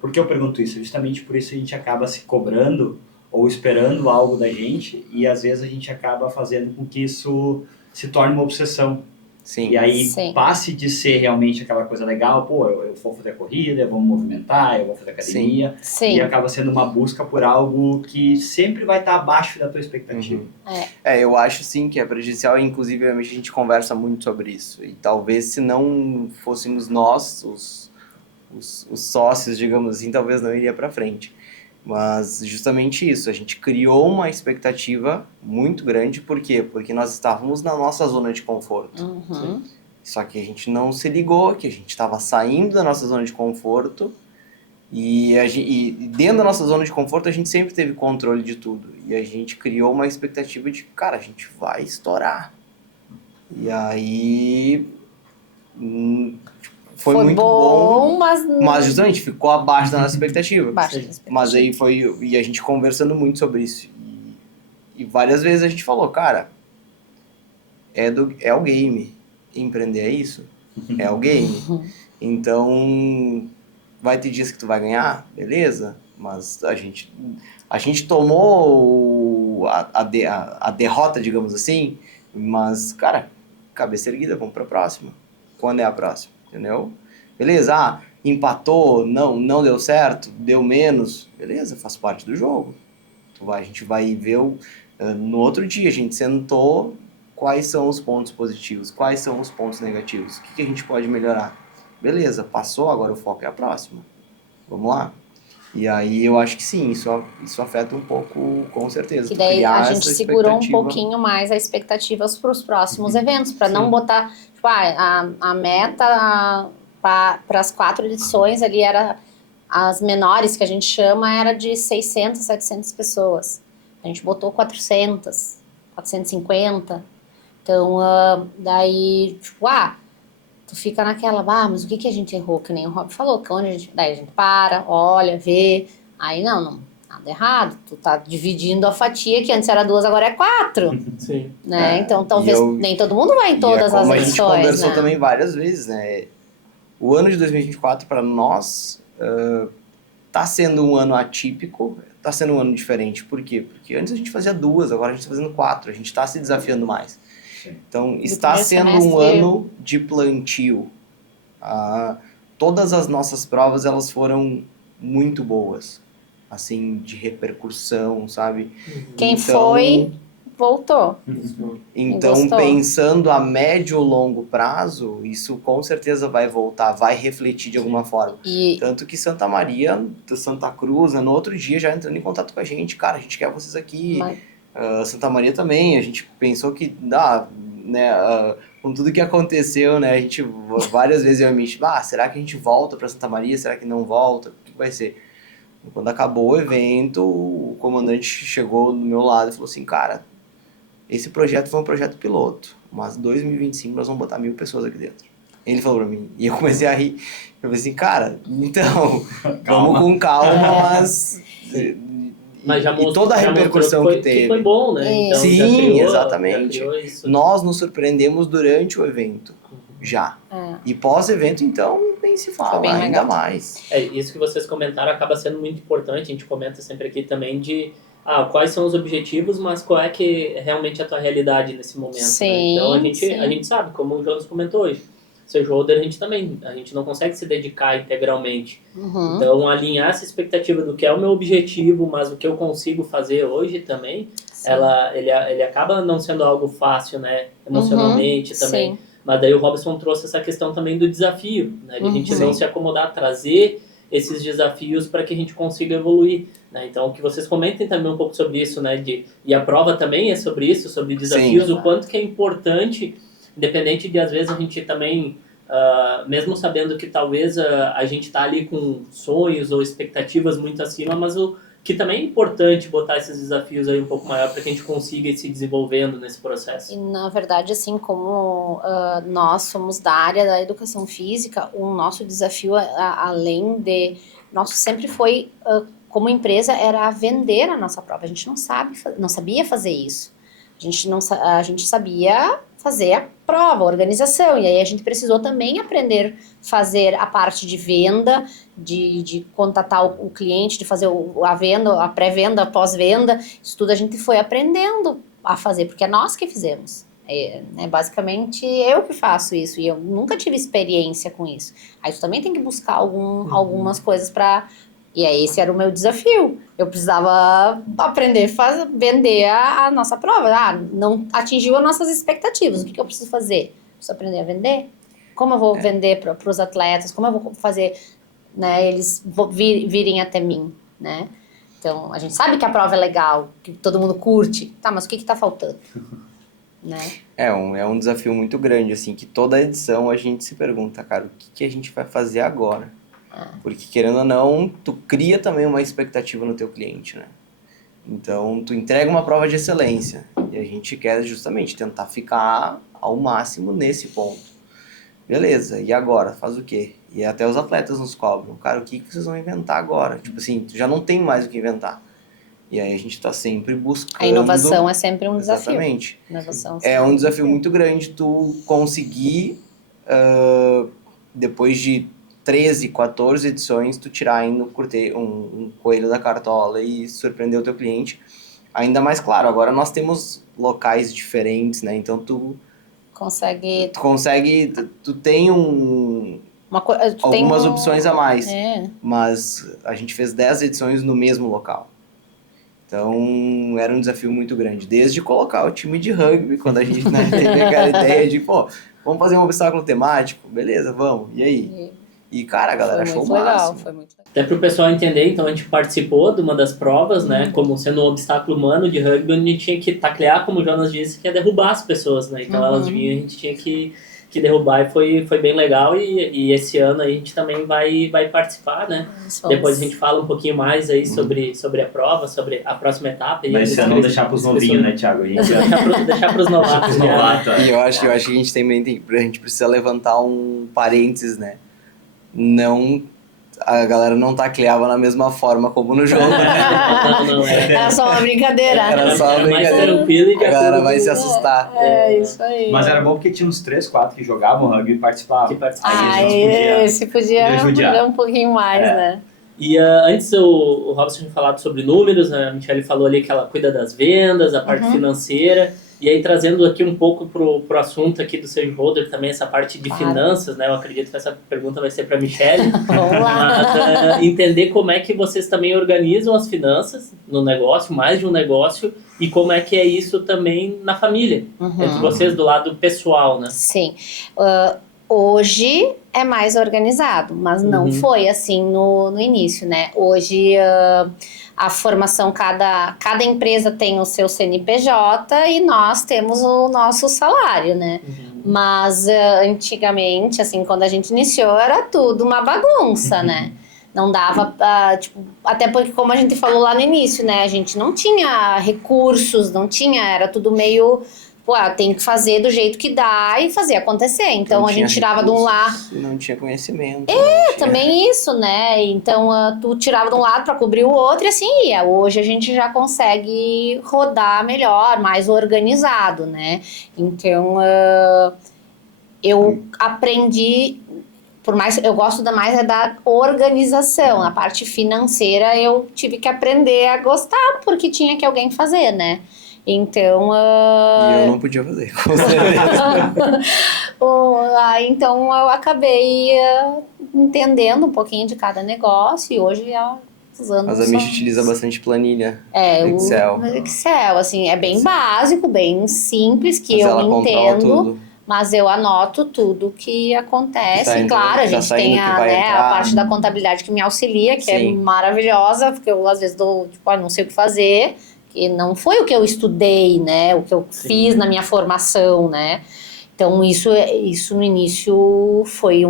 Por que eu pergunto isso? Justamente por isso a gente acaba se cobrando ou esperando algo da gente e às vezes a gente acaba fazendo com que isso se torne uma obsessão. Sim. E aí passe de ser realmente aquela coisa legal, eu vou fazer corrida, eu vou me movimentar, eu vou fazer academia. Sim. E acaba sendo uma busca por algo que sempre vai estar abaixo da tua expectativa. Eu acho sim que é prejudicial, inclusive a gente conversa muito sobre isso. E talvez se não fôssemos nós, os sócios, digamos assim, talvez não iria para frente. Mas justamente isso, a gente criou uma expectativa muito grande, por quê? Porque nós estávamos na nossa zona de conforto. Só que a gente não se ligou que a gente estava saindo da nossa zona de conforto e dentro da nossa zona de conforto a gente sempre teve controle de tudo. E a gente criou uma expectativa de, cara, a gente vai estourar. E aí... Foi muito bom, mas justamente ficou abaixo da nossa expectativa. Mas aí e a gente conversando muito sobre isso. E várias vezes a gente falou, cara, é o game. Empreender é isso? É o game. Então, vai ter dias que tu vai ganhar, beleza? Mas a gente tomou a derrota, digamos assim, mas, cara, cabeça erguida, vamos pra próxima. Quando é a próxima? Entendeu? Beleza, empatou, não deu certo, deu menos, beleza, faz parte do jogo. A gente vai ver no outro dia, a gente sentou, quais são os pontos positivos, quais são os pontos negativos, o que a gente pode melhorar. Beleza, passou, agora o foco é a próxima. Vamos lá? E aí eu acho que sim, isso afeta um pouco, com certeza. E daí a gente segurou um pouquinho mais as expectativas para os próximos eventos, para não botar, tipo, a meta para as 4 edições ali era, as menores que a gente chama, era de 600, 700 pessoas. A gente botou 400, 450. Então, daí, tipo, tu fica naquela, mas o que a gente errou? Que nem o Rob falou, que daí a gente para, olha, vê, aí não, nada errado, tu tá dividindo a fatia, que antes era 2, agora é 4. Sim. Né? Então, talvez nem todo mundo vai em todas as edições, a gente conversou né? também várias vezes, né? O ano de 2024, para nós, tá sendo um ano atípico, tá sendo um ano diferente. Por quê? Porque antes a gente fazia 2, agora a gente tá fazendo 4, a gente tá se desafiando mais. Então, está sendo um ano de plantio. Todas as nossas provas, elas foram muito boas. Assim, de repercussão, sabe? Quem foi, voltou. Então, Gostou. pensando a médio ou longo prazo, isso com certeza vai voltar, vai refletir de alguma forma. E Tanto que Santa Maria, Santa Cruz, no outro dia já entrando em contato com a gente, cara, a gente quer vocês aqui. mas- Santa Maria também, a gente pensou que, né, com tudo que aconteceu, né, a gente várias vezes eu me será que a gente volta para Santa Maria, será que não volta, o que vai ser? Quando acabou o evento, o comandante chegou do meu lado e falou assim, cara, esse projeto foi um projeto piloto, mas em 2025 nós vamos botar 1.000 pessoas aqui dentro. Ele falou pra mim, e eu comecei a rir. Eu falei assim, cara, então, vamos com calma, mas já e toda a já repercussão mostrou que teve. foi bom, né? Então, Sim, já criou, exatamente. Já criou isso. Nós nos surpreendemos durante o evento, já. E pós-evento, então, nem se Foi fala, bem ainda legal. mais. Isso que vocês comentaram acaba sendo muito importante, a gente comenta sempre aqui também de quais são os objetivos, mas qual é que é realmente a tua realidade nesse momento. Sim, né? Então a sim. gente sabe, como o Jonas comentou hoje, seja holder, a gente não consegue se dedicar integralmente. Uhum. Então alinhar essa expectativa do que é o meu objetivo, mas o que eu consigo fazer hoje também, Sim. ele acaba não sendo algo fácil, né? Emocionalmente também. Sim. Mas daí o Robson trouxe essa questão também do desafio, né? De a gente não Sim. se acomodar, trazer esses desafios para que a gente consiga evoluir, né? Então, que vocês comentem também um pouco sobre isso, né? E a prova também é sobre isso, sobre desafios, Sim. o quanto que é importante, independente de às vezes a gente também, mesmo sabendo que talvez a gente tá ali com sonhos ou expectativas muito acima, mas o que também é importante botar esses desafios aí um pouco maior para que a gente consiga ir se desenvolvendo nesse processo. E, na verdade, assim como nós somos da área da educação física, o nosso desafio, além de... Nosso sempre foi, como empresa, era vender a nossa prova. A gente não sabia fazer isso. A gente sabia fazer a prova, a organização. E aí a gente precisou também aprender a fazer a parte de venda, de contatar o cliente, de fazer a venda, a pré-venda, a pós-venda. Isso tudo a gente foi aprendendo a fazer, porque é nós que fizemos. Basicamente eu que faço isso e eu nunca tive experiência com isso. Aí tu também tem que buscar algumas coisas para... E aí esse era o meu desafio. Eu precisava aprender a vender a nossa prova. Não atingiu as nossas expectativas. O que eu preciso fazer? Preciso aprender a vender? Como eu vou vender para os atletas? Como eu vou fazer, né, eles virem até mim, né? Então, a gente sabe que a prova é legal, que todo mundo curte. Tá, mas o que está faltando? Né? É um desafio muito grande, assim, que toda edição a gente se pergunta, cara, o que a gente vai fazer agora? Porque, querendo ou não, tu cria também uma expectativa no teu cliente, né? Então, tu entrega uma prova de excelência. E a gente quer justamente tentar ficar ao máximo nesse ponto. Beleza, e agora? Faz o quê? E até os atletas nos cobram. Cara, o que vocês vão inventar agora? Tipo assim, tu já não tem mais o que inventar. E aí a gente tá sempre buscando... A inovação é sempre um desafio. Exatamente. Inovação É um desafio muito grande tu conseguir, depois de 13, 14 edições, tu tirar ainda um coelho da cartola e surpreender o teu cliente. Ainda mais, claro, agora nós temos locais diferentes, né? Então tu tem algumas opções a mais. Mas a gente fez 10 edições no mesmo local. Então, era um desafio muito grande. Desde colocar o time de rugby, quando a gente teve aquela ideia de, vamos fazer um obstáculo temático. Beleza, vamos. E aí? E, cara, a galera achou o máximo. Foi muito legal. Até para o pessoal entender, então a gente participou de uma das provas, né, como sendo um obstáculo humano de rugby, onde a gente tinha que taclear, como o Jonas disse, que é derrubar as pessoas, né, então elas vinham e a gente tinha que derrubar e foi bem legal e esse ano a gente também vai participar, né, depois a gente fala um pouquinho mais aí sobre a prova, sobre a próxima etapa. Mas se não deixar pros novinhos, né, Thiago? Deixar pros novatos. E eu acho que a gente também a gente precisa levantar um parênteses, né, a galera não tacleava na mesma forma como no jogo, né? Não, era só uma brincadeira. Era só uma mais brincadeira. tranquilo e a galera vai se assustar. Isso aí. Mas era bom porque tinha uns 3, 4 que jogavam rugby e participavam. Esse podia um pouquinho mais, né? E antes o Robson tinha falado sobre números, né? A Michelle falou ali que ela cuida das vendas, a parte financeira. E aí, trazendo aqui um pouco pro assunto aqui do seu enholder, também essa parte de finanças, né? Eu acredito que essa pergunta vai ser para a Michelle. Vamos lá. Mas entender como é que vocês também organizam as finanças no negócio, mais de um negócio, e como é que é isso também na família, entre vocês do lado pessoal, né? Sim. Hoje é mais organizado, mas não foi assim no início, né? Hoje a formação, cada empresa tem o seu CNPJ e nós temos o nosso salário, né? Mas antigamente, assim, quando a gente iniciou, era tudo uma bagunça, né? Não dava, tipo, até porque como a gente falou lá no início, né? A gente não tinha recursos, era tudo meio... tem que fazer do jeito que dá e fazer acontecer. Então a gente tirava de um lado. E não tinha conhecimento. Também isso, né? Então tu tirava de um lado para cobrir o outro e assim ia. Hoje a gente já consegue rodar melhor, mais organizado, né? Então eu aprendi. Por mais eu gosto mais da organização, a parte financeira eu tive que aprender a gostar porque tinha que alguém fazer, né? Então... E eu não podia fazer, com certeza. Então eu acabei entendendo um pouquinho de cada negócio e hoje usando... Mas a Michi utiliza bastante planilha, Excel. Excel, assim, é bem básico, bem simples, que eu entendo. Mas eu anoto tudo que acontece. Claro, a gente tem a parte da contabilidade que me auxilia, que é maravilhosa, porque eu às vezes dou, não sei o que fazer... E não foi o que eu estudei, né? O que eu fiz na minha formação, né? Então, isso no início foi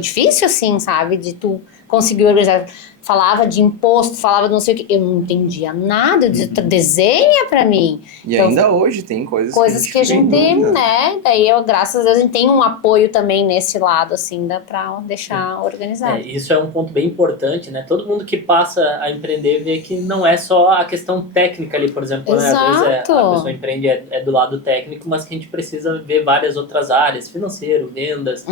difícil, assim, sabe? De tu conseguir organizar. Falava de imposto, falava de não sei o que. Eu não entendia nada. Eu dizia, desenha pra mim. E então, ainda hoje tem coisas que a gente, né? Daí, graças a Deus, a gente tem um apoio também nesse lado, assim, dá pra deixar organizado. Isso é um ponto bem importante, né? Todo mundo que passa a empreender vê que não é só a questão técnica ali, por exemplo, né? Às vezes a pessoa empreende do lado técnico, mas que a gente precisa ver várias outras áreas, financeiro, vendas,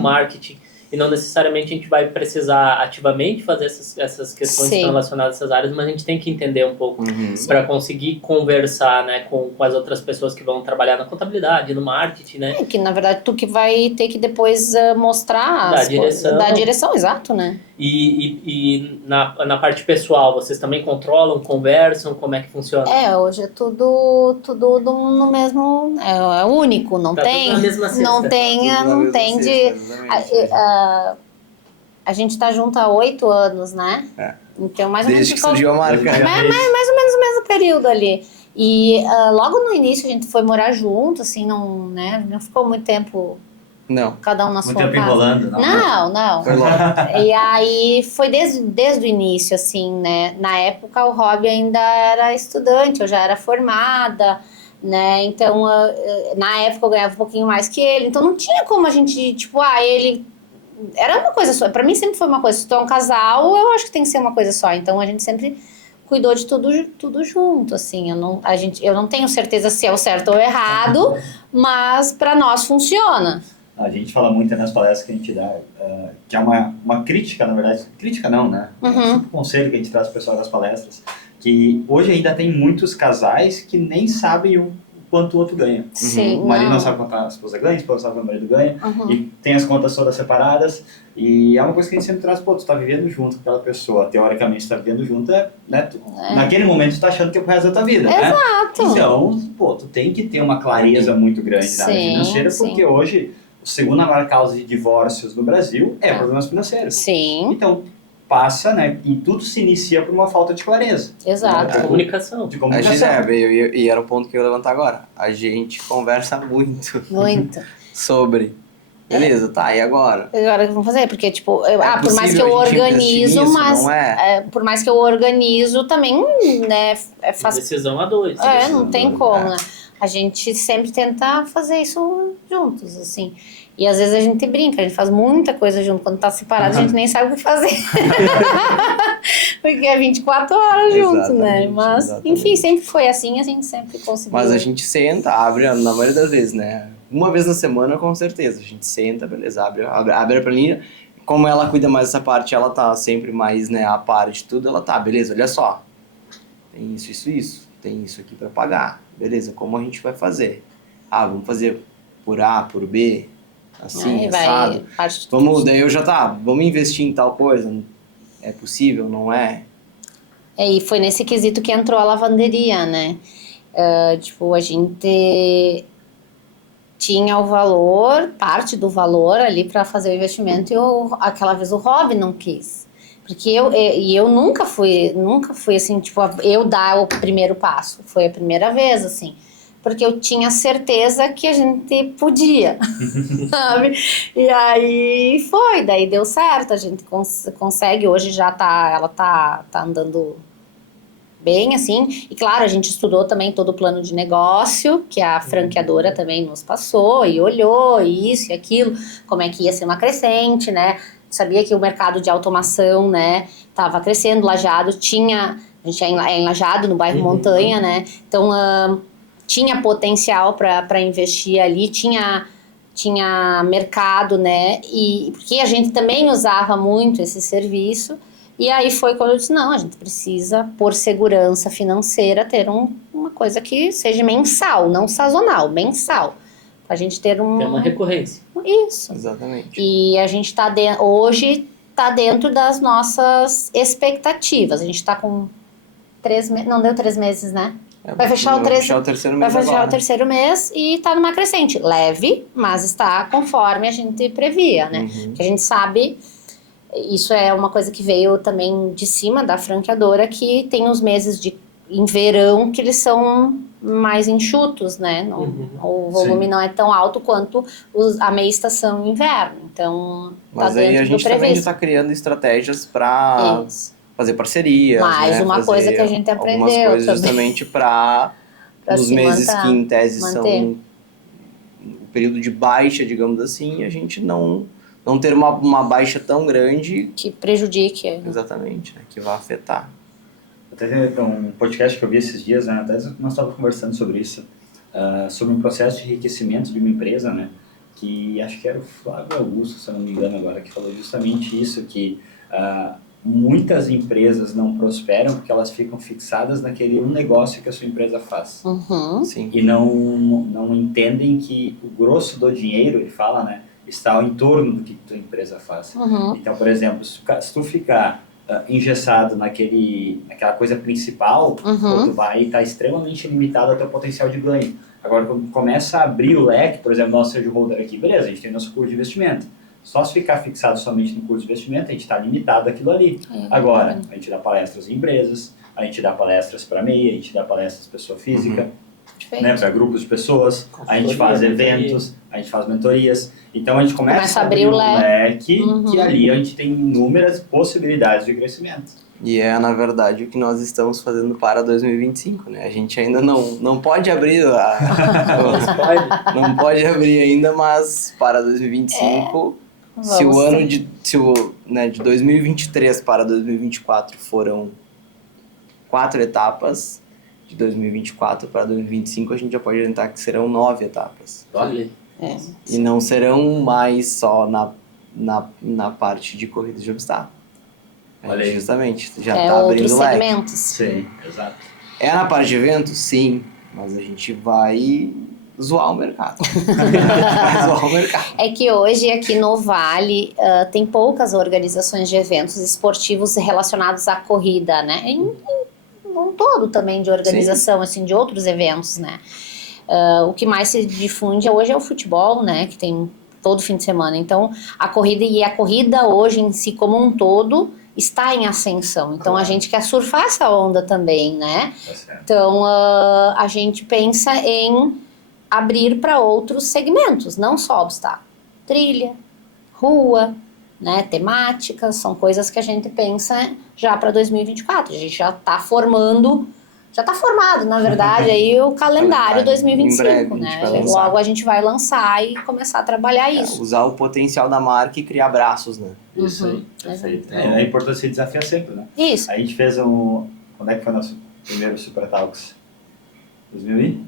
marketing. E não necessariamente a gente vai precisar ativamente fazer essas questões que estão relacionadas a essas áreas, mas a gente tem que entender um pouco para conseguir conversar, né, com as outras pessoas que vão trabalhar na contabilidade, no marketing, né? Que na verdade tu que vai ter que depois mostrar dar direção, exato, né? E na parte pessoal, vocês também controlam, conversam, como é que funciona? Hoje é tudo no mesmo, é único, não tem, não tem de... A gente tá junto há 8 anos, né? Então, mais ou menos... Desde que surgiu a marca. Mais ou menos o mesmo período ali. E logo no início a gente foi morar junto, assim, não ficou muito tempo... Não. Cada um na sua casa. Muito tempo enrolando, não? Não. Foi logo. E aí foi desde o início, assim, né? Na época o Rob ainda era estudante, eu já era formada, né? Então, na época eu ganhava um pouquinho mais que ele. Então não tinha como a gente, tipo, ele... Era uma coisa só. Pra mim sempre foi uma coisa. Se tu é um casal, eu acho que tem que ser uma coisa só. Então a gente sempre cuidou de tudo junto, assim. Eu não tenho certeza se é o certo ou o errado, mas pra nós funciona. A gente fala muito nas palestras que a gente dá, que é uma crítica, na verdade. Crítica não, né? É um conselho que a gente traz para o pessoal das palestras, que hoje ainda tem muitos casais que nem sabem o quanto o outro ganha. Sim, o marido não sabe quanto a esposa ganha, a esposa sabe quanto o marido ganha, e tem as contas todas separadas, e é uma coisa que a gente sempre traz, tu tá vivendo junto com aquela pessoa, teoricamente tu tá vivendo junto, né? Naquele momento tu tá achando que é pro resto da tua vida, né? Exato. Então, tu tem que ter uma clareza muito grande na área financeira, porque hoje... A segunda maior causa de divórcios no Brasil é problemas financeiros. Sim. Então, passa, né? E tudo se inicia por uma falta de clareza. Exato. De comunicação. E era o ponto que eu ia levantar agora. A gente conversa muito. Muito. Sobre... Beleza, tá, e agora? Agora o que vamos fazer? Porque, tipo, por mais que eu organizo, mas... por mais que eu organizo, também, né... Decisão a dois. Não tem como, né? A gente sempre tenta fazer isso juntos, assim. E às vezes a gente brinca, a gente faz muita coisa junto. Quando tá separado, a gente nem sabe o que fazer. Porque é 24 horas junto, né? Mas, enfim, sempre foi assim, a gente sempre conseguiu. Mas a gente senta, abre, na maioria das vezes, né? Uma vez na semana, com certeza. A gente senta, beleza, abre a planilha. Como ela cuida mais dessa parte, ela tá sempre mais, né, a par de tudo. Ela tá, beleza, olha só. Tem isso. Tem isso aqui pra pagar. beleza, como a gente vai fazer? Vamos fazer por A, por B, assim, Aí assado. Daí vamos investir em tal coisa? É possível, não é? E foi nesse quesito que entrou a lavanderia, né? Tipo, a gente tinha o valor, parte do valor ali para fazer o investimento e aquela vez o Rob não quis. Porque eu nunca fui assim, tipo, eu dar o primeiro passo. Foi a primeira vez, assim. Porque eu tinha certeza que a gente podia, sabe? E aí daí deu certo, a gente consegue, hoje ela tá andando bem, assim, e claro, a gente estudou também todo o plano de negócio, que a franqueadora também nos passou, e olhou, e isso e aquilo, como é que ia ser uma crescente, né? Sabia que o mercado de automação, né, tava crescendo, Lajeado a gente é em Lajeado, no bairro Montanha, né? Então, tinha potencial para investir ali, tinha mercado, né? E porque a gente também usava muito esse serviço. E aí foi quando eu disse, não, a gente precisa, por segurança financeira, ter uma coisa que seja mensal, não sazonal, mensal. Pra gente ter Ter uma recorrência. Isso. Exatamente. E a gente hoje está dentro das nossas expectativas. A gente está com 3 meses, não deu 3 meses, né? Vai fechar o terceiro mês. Vai fechar o terceiro mês e está numa crescente. Leve, mas está conforme a gente previa, né? Porque a gente sabe, isso é uma coisa que veio também de cima da franqueadora, que tem os meses em verão que eles são mais enxutos, né? O volume não é tão alto quanto a meia estação inverno. Então, mas aí a gente também está criando estratégias para fazer parcerias, mais uma coisa que a gente aprendeu algumas coisas também. justamente para nos meses que em tese são o período de baixa, digamos assim, a gente não ter uma baixa tão grande que prejudique. Exatamente, né, que vai afetar. Até um podcast que eu vi esses dias, né, até nós estávamos conversando sobre isso, sobre um processo de enriquecimento de uma empresa, né, que acho que era o Flávio Augusto, se eu não me engano agora, que falou justamente isso, que muitas empresas não prosperam porque elas ficam fixadas naquele negócio que a sua empresa faz. Sim. E não entendem que o grosso do dinheiro, ele fala, né, está ao entorno do que a tua empresa faz. Então, por exemplo, se tu ficar engessado naquela coisa principal, tu vai estar extremamente limitado ao teu potencial de ganho. Agora, quando começa a abrir o leque, por exemplo, nosso Sage Holder aqui, beleza, a gente tem nosso curso de investimento. Só se ficar fixado somente no curso de investimento, a gente está limitado àquilo ali. Agora, a gente dá palestras em empresas, a gente dá palestras para MEI, a gente dá palestras para pessoa física, né, para grupos de pessoas, a gente faz eventos, a gente faz mentorias. Então, a gente começa a abrir o leque, que ali a gente tem inúmeras possibilidades de crescimento. E é, na verdade, o que nós estamos fazendo para 2025, né? A gente ainda não pode abrir não pode abrir ainda, mas para 2025... Se o ano de 2023 para 2024 foram 4 etapas, de 2024 para 2025 a gente já pode adiantar que serão 9 etapas. Olha. E não serão mais só na parte de corridas de obstáculo. Olha aí. Justamente, já está abrindo o leque. Sim, exato. É na parte de eventos? Sim, mas a gente vai zoar o mercado. É que hoje aqui no Vale tem poucas organizações de eventos esportivos relacionados à corrida, né? Um todo também de organização, assim, de outros eventos, né? O que mais se difunde hoje é o futebol, né? Que tem todo fim de semana. Então, a corrida hoje em si como um todo está em ascensão. Então, a gente quer surfar essa onda também, né? Então, a gente pensa em abrir para outros segmentos, não só obstáculo. Trilha, rua, né, temáticas, são coisas que a gente pensa já para 2024. A gente já está formado, na verdade, aí o calendário 2025, breve, né? Logo a gente vai lançar e começar a trabalhar isso. Usar o potencial da marca e criar braços, né? Isso aí, perfeito. É importante se desafiar sempre, né? Isso. A gente fez quando é que foi o nosso primeiro Super Talks? 2000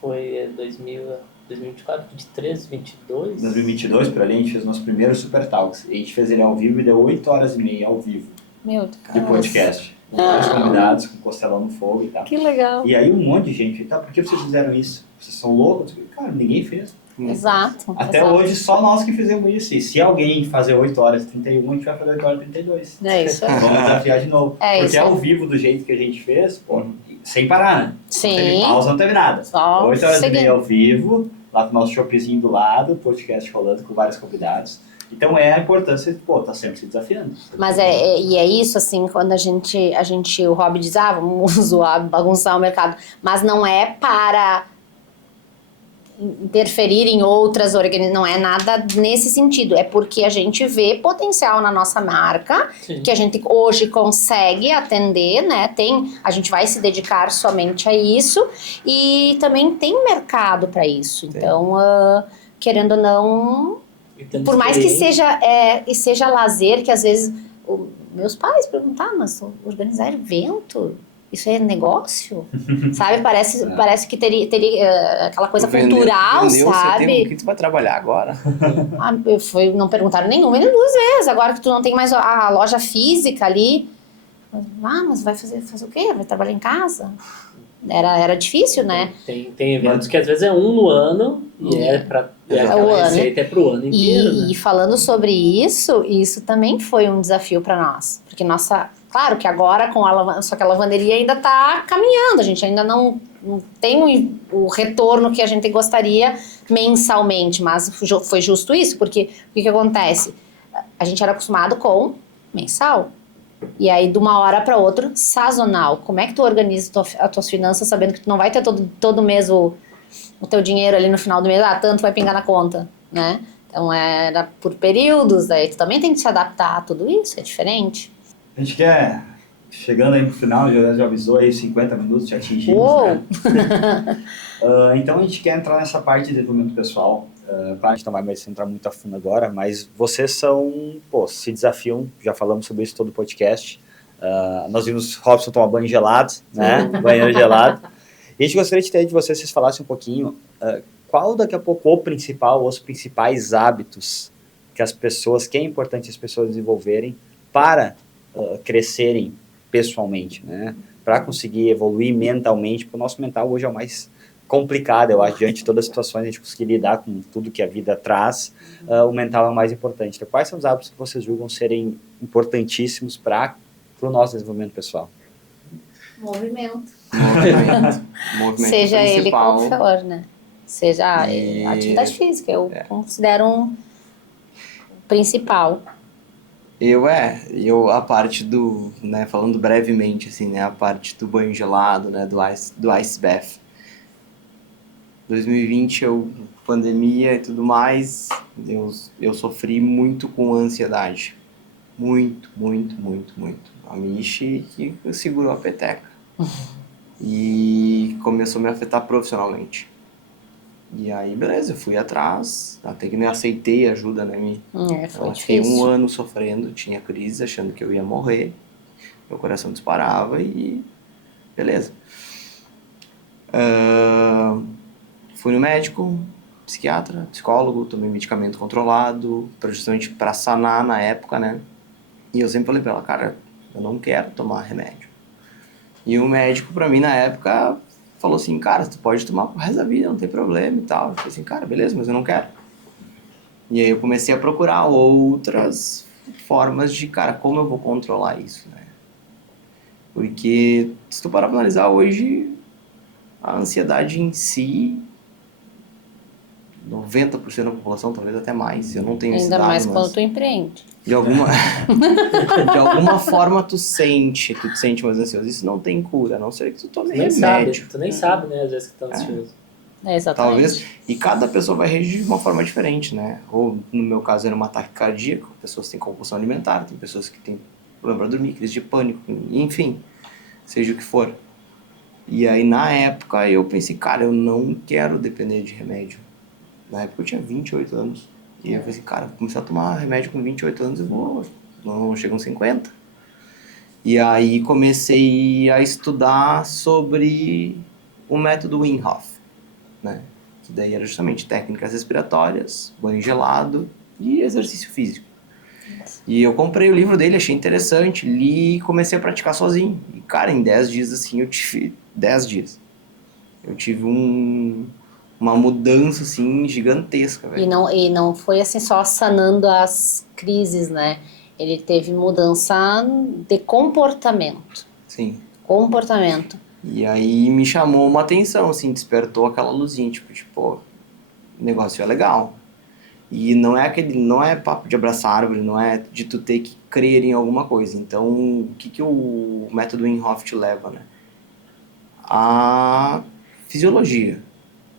Foi 2024, 23, 22? 2022, por ali, a gente fez nosso primeiro Super Talks. E a gente fez ele ao vivo e deu 8 horas e meia ao vivo. Meu Deus. De podcast. com vários convidados, com costelão no fogo e tal. Que legal. E aí um monte de gente, tá, por que vocês fizeram isso? Vocês são loucos? Cara, ninguém fez. Exato. Até exato. hoje, só nós que fizemos isso. E se alguém fazer 8 horas e 31, a gente vai fazer 8 horas e 32. É isso aí. Vamos desafiar de novo. É Porque isso ao aí. vivo, do jeito que a gente fez, pô, sem parar, né? Não teve Sim. pausa, não teve nada. Só 8 horas e seguindo. meia ao vivo, lá com o nosso shopzinho do lado, podcast rolando com vários convidados. Então é a importância de, tá sempre se desafiando. Mas é isso, assim, quando a gente, o Rob diz, vamos zoar, bagunçar o mercado. Mas não é para interferir em outras organizações, não é nada nesse sentido. É porque a gente vê potencial na nossa marca, Sim. que a gente hoje consegue atender, né? A gente vai se dedicar somente a isso e também tem mercado para isso. Então, querendo ou não, por mais que seja lazer, que às vezes meus pais perguntam, mas organizar evento, isso é negócio? Sabe? Parece que teria aquela coisa cultural, sabe? O que tu vai trabalhar agora? Não perguntaram nenhuma nem duas vezes. Agora que tu não tem mais a loja física ali, mas vai fazer o quê? Vai trabalhar em casa? Era difícil, né? Tem eventos que às vezes é um no ano e aquela receita é pro ano inteiro. E falando sobre isso também foi um desafio para nós. Porque claro que agora só que a lavanderia ainda está caminhando, a gente ainda não tem o retorno que a gente gostaria mensalmente, mas foi justo isso, porque o que acontece? A gente era acostumado com mensal. E aí, de uma hora para outra, sazonal. Como é que tu organiza as tuas finanças sabendo que tu não vai ter todo mês o teu dinheiro ali no final do mês, tanto vai pingar na conta, né? Então, era por períodos, aí tu também tem que se adaptar a tudo isso, é diferente. A gente quer, chegando aí pro final, já avisou aí 50 minutos, já atingimos, Uou! né? Então a gente quer entrar nessa parte de desenvolvimento pessoal. A gente não vai mais entrar muito a fundo agora, mas vocês se desafiam, já falamos sobre isso todo o podcast. Nós vimos Robson tomar banho gelado, né? Banheiro gelado. E a gente gostaria de ter de vocês falassem um pouquinho qual daqui a pouco os principais hábitos que é importante as pessoas desenvolverem para crescerem pessoalmente, né? Para conseguir evoluir mentalmente, porque o nosso mental hoje é o mais complicado, eu acho, diante de todas as situações, a gente conseguir lidar com tudo que a vida traz, o mental é o mais importante. Então, quais são os hábitos que vocês julgam serem importantíssimos para o nosso desenvolvimento pessoal? Movimento Seja ele principal. como for, né? Seja atividade física, eu considero um principal. A parte do, né, falando brevemente, assim, né, a parte do banho gelado, né, do ice bath. 2020, pandemia e tudo mais, eu sofri muito com ansiedade. Muito. A Michi que segurou a peteca. E começou a me afetar profissionalmente. E aí, beleza, eu fui atrás, até que me aceitei ajuda, né? Foi Fiquei difícil. 1 ano sofrendo, tinha crise, achando que eu ia morrer. Meu coração disparava e beleza. Fui no médico, psiquiatra, psicólogo, tomei medicamento controlado, justamente para sanar na época, né? E eu sempre falei pra ela, cara, eu não quero tomar remédio. E o médico, pra mim, na época, falou assim, cara, tu pode tomar pro resto da vida, não tem problema e tal. Eu falei assim, cara, beleza, mas eu não quero. E aí eu comecei a procurar outras formas de, cara, como eu vou controlar isso, né? Porque, se tu parar pra analisar hoje, a ansiedade em si, 90% da população, talvez até mais, eu não tenho esse dado, ainda mais mas quando tu empreende. de alguma forma tu te sente mais ansioso. Isso não tem cura, a não ser que tu tome remédio. Tu nem sabe, né, às vezes que tá ansioso. Exatamente. Talvez, e cada pessoa vai reagir de uma forma diferente, né? Ou, no meu caso, era um ataque cardíaco, pessoas têm compulsão alimentar, tem pessoas que têm problema para dormir, crise de pânico, enfim, seja o que for. E aí, na época, eu pensei, cara, eu não quero depender de remédio. Na época, eu tinha 28 anos. E eu pensei, cara, vou começar a tomar remédio com 28 anos, não chego uns 50. E aí, comecei a estudar sobre o método Wim Hof, né? Que daí era justamente técnicas respiratórias, banho gelado e exercício físico. E eu comprei o livro dele, achei interessante, li e comecei a praticar sozinho. E, cara, em 10 dias, assim, eu tive... 10 dias. Eu tive uma mudança, assim, gigantesca, velho. E não foi, assim, só sanando as crises, né? Ele teve mudança de comportamento. Sim. Comportamento. E aí me chamou uma atenção, assim, despertou aquela luzinha, tipo, o negócio é legal. E não é papo de abraçar árvore, não é de tu ter que crer em alguma coisa. Então, o que o método Wim Hof te leva, né? A fisiologia.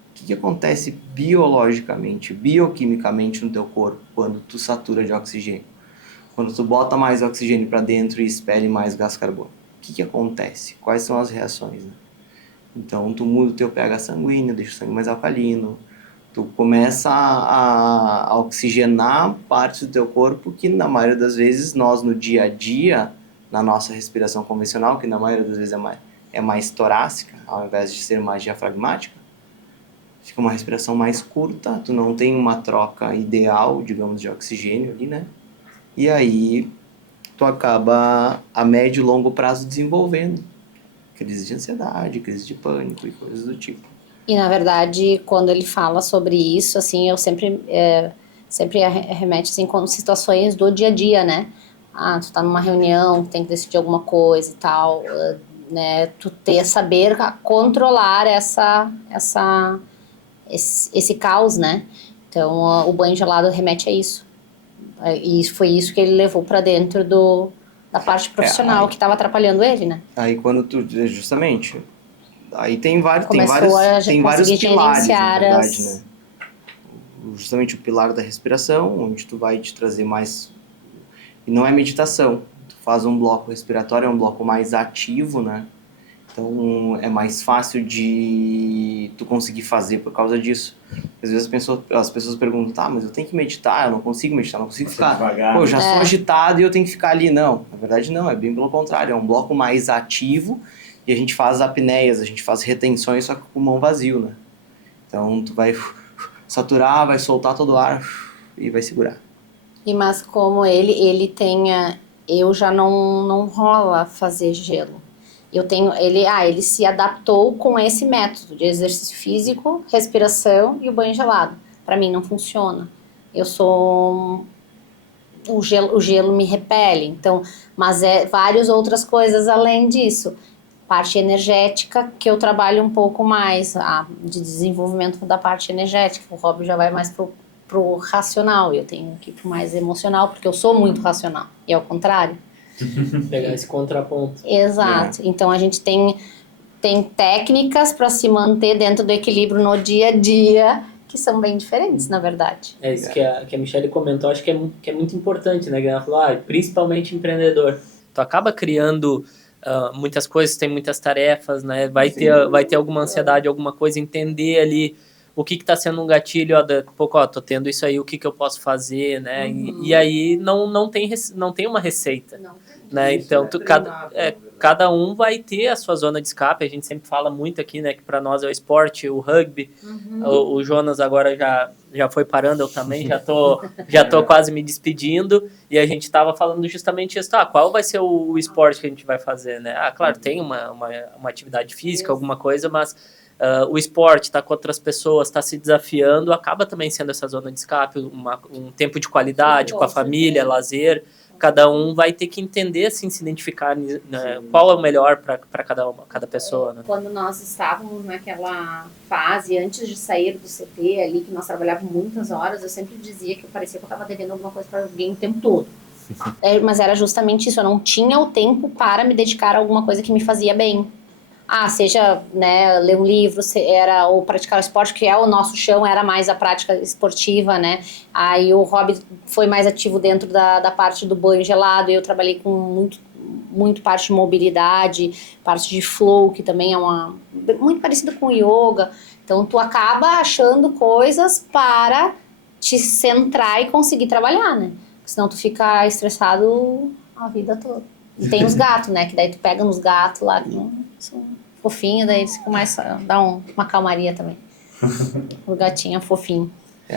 O que acontece biologicamente, bioquimicamente no teu corpo quando tu satura de oxigênio? Quando tu bota mais oxigênio para dentro e expele mais gás carbônico. O que acontece? Quais são as reações, né? Então, tu muda o teu pH sanguíneo, deixa o sangue mais alcalino, tu começa a oxigenar partes do teu corpo que, na maioria das vezes, nós no dia a dia, na nossa respiração convencional, que na maioria das vezes é mais torácica, ao invés de ser mais diafragmática, fica uma respiração mais curta, tu não tem uma troca ideal, digamos, de oxigênio ali, né? E aí, tu acaba a médio e longo prazo desenvolvendo crise de ansiedade, crise de pânico e coisas do tipo. E, na verdade, quando ele fala sobre isso, assim, eu sempre remete, assim, com situações do dia a dia, né? Ah, tu tá numa reunião, tem que decidir alguma coisa e tal, né? Tu saber controlar esse caos, né? Então, o banho gelado remete a isso. E foi isso que ele levou para dentro da parte profissional que estava atrapalhando ele, né? Aí quando tu, justamente, aí tem vários conseguir pilares, na verdade, as... né? Justamente o pilar da respiração, onde tu vai te trazer mais... E não é meditação, tu faz um bloco respiratório, é um bloco mais ativo, né? Então é mais fácil de tu conseguir fazer por causa disso. Às vezes as pessoas perguntam, tá, mas eu tenho que meditar, eu não consigo meditar, não consigo ficar... Devagar. Pô, eu já sou agitado e eu tenho que ficar ali. Não, na verdade não, é bem pelo contrário, é um bloco mais ativo e a gente faz apneias, a gente faz retenções só com o pulmão vazio, né? Então tu vai saturar, vai soltar todo o ar e vai segurar. Mas como ele tenha... Eu já não rola fazer gelo. Ele se adaptou com esse método de exercício físico, respiração e o banho gelado. Para mim não funciona. O gelo me repele, então, mas várias outras coisas além disso. Parte energética, que eu trabalho um pouco mais, de desenvolvimento da parte energética. O Rob já vai mais pro racional, eu tenho que ir pro mais emocional, porque eu sou muito racional, e ao contrário. Pegar esse contraponto. Exato. Então a gente tem técnicas para se manter dentro do equilíbrio no dia a dia que são bem diferentes, na verdade. É isso que a Michelle comentou, acho que é muito importante, né? Ela falou, principalmente empreendedor. Tu acaba criando muitas coisas, tem muitas tarefas, né? Vai ter alguma ansiedade, alguma coisa, entender ali o que está sendo um gatilho, tô tendo isso aí, o que eu posso fazer, né? E aí não tem uma receita, né? Então cada um vai ter a sua zona de escape. A gente sempre fala muito aqui, né, que para nós é o esporte, o rugby. O Jonas agora já foi parando, eu também já tô quase me despedindo, e a gente estava falando justamente isso, qual vai ser o esporte que a gente vai fazer, né? Claro, tem uma atividade física, alguma coisa, mas o esporte, tá com outras pessoas, tá se desafiando, acaba também sendo essa zona de escape, um tempo de qualidade com a família, lazer. Cada um vai ter que entender, assim, se identificar, né, qual é o melhor para cada pessoa, né? Quando nós estávamos naquela fase, antes de sair do CT ali, que nós trabalhávamos muitas horas, eu sempre dizia que parecia que eu estava devendo alguma coisa para alguém o tempo todo. Mas era justamente isso, eu não tinha o tempo para me dedicar a alguma coisa que me fazia bem. Seja, né, ler um livro, ou praticar o esporte, que é o nosso chão, era mais a prática esportiva, né? Aí o hobby foi mais ativo dentro da parte do banho gelado, e eu trabalhei com muito parte de mobilidade, parte de flow, que também é muito parecido com yoga. Então tu acaba achando coisas para te centrar e conseguir trabalhar, né? Senão tu fica estressado a vida toda. E tem os gatos, né? Que daí tu pega nos gatos lá, que são fofinhos, daí eles começam a dar uma calmaria também. O gatinho é fofinho.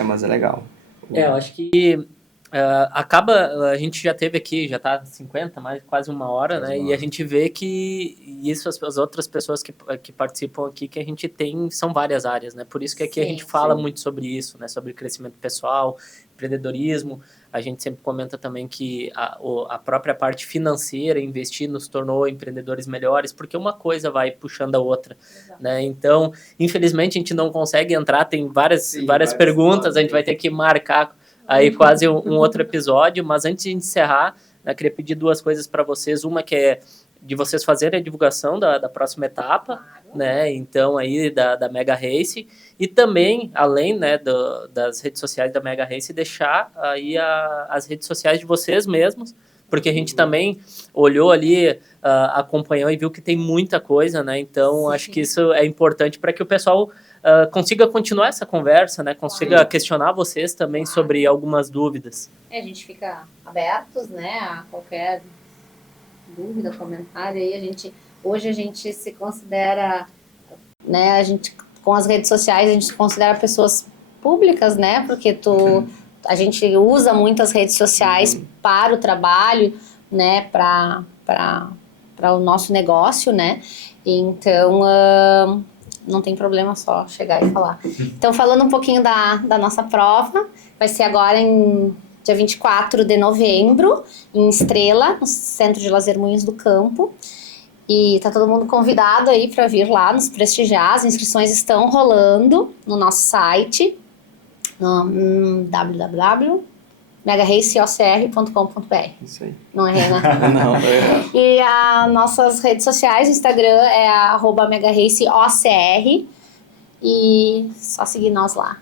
Mas é legal. Eu acho que A gente já teve aqui, já tá 50, mais quase uma hora, né? E a gente vê que isso, as outras pessoas que participam aqui, que a gente tem, são várias áreas, né? Por isso que aqui a gente fala muito sobre isso, né? Sobre crescimento pessoal, empreendedorismo. A gente sempre comenta também que a própria parte financeira, investir, nos tornou empreendedores melhores, porque uma coisa vai puxando a outra, né? Então, infelizmente, a gente não consegue entrar, tem várias perguntas, a gente vai ter que marcar aí quase um outro episódio, mas antes de encerrar, eu queria pedir 2 coisas para vocês. Uma que é de vocês fazerem a divulgação da próxima etapa, né? Então aí da Mega Race, e também, além, né, das redes sociais da Mega Race, deixar aí as redes sociais de vocês mesmos, porque a gente também olhou ali, acompanhou e viu que tem muita coisa, né? Então acho que isso é importante para que o pessoal consiga continuar essa conversa, né? Consiga questionar vocês também sobre algumas dúvidas. A gente fica abertos, né, a qualquer dúvida, comentário. Aí hoje a gente se considera, né, com as redes sociais a gente se considera pessoas públicas, né? Porque a gente usa muitas redes sociais para o trabalho, né? Para o nosso negócio, né? Então não tem problema, só chegar e falar. Então, falando um pouquinho da nossa prova, vai ser agora em dia 24 de novembro, em Estrela, no Centro de Lazer Moinhos do Campo. E tá todo mundo convidado aí para vir lá nos prestigiar. As inscrições estão rolando no nosso site, no www.megaracecocr.com.br. Isso aí. Não errei, né? Não, E as nossas redes sociais, o Instagram é @megaracecocr. E só seguir nós lá.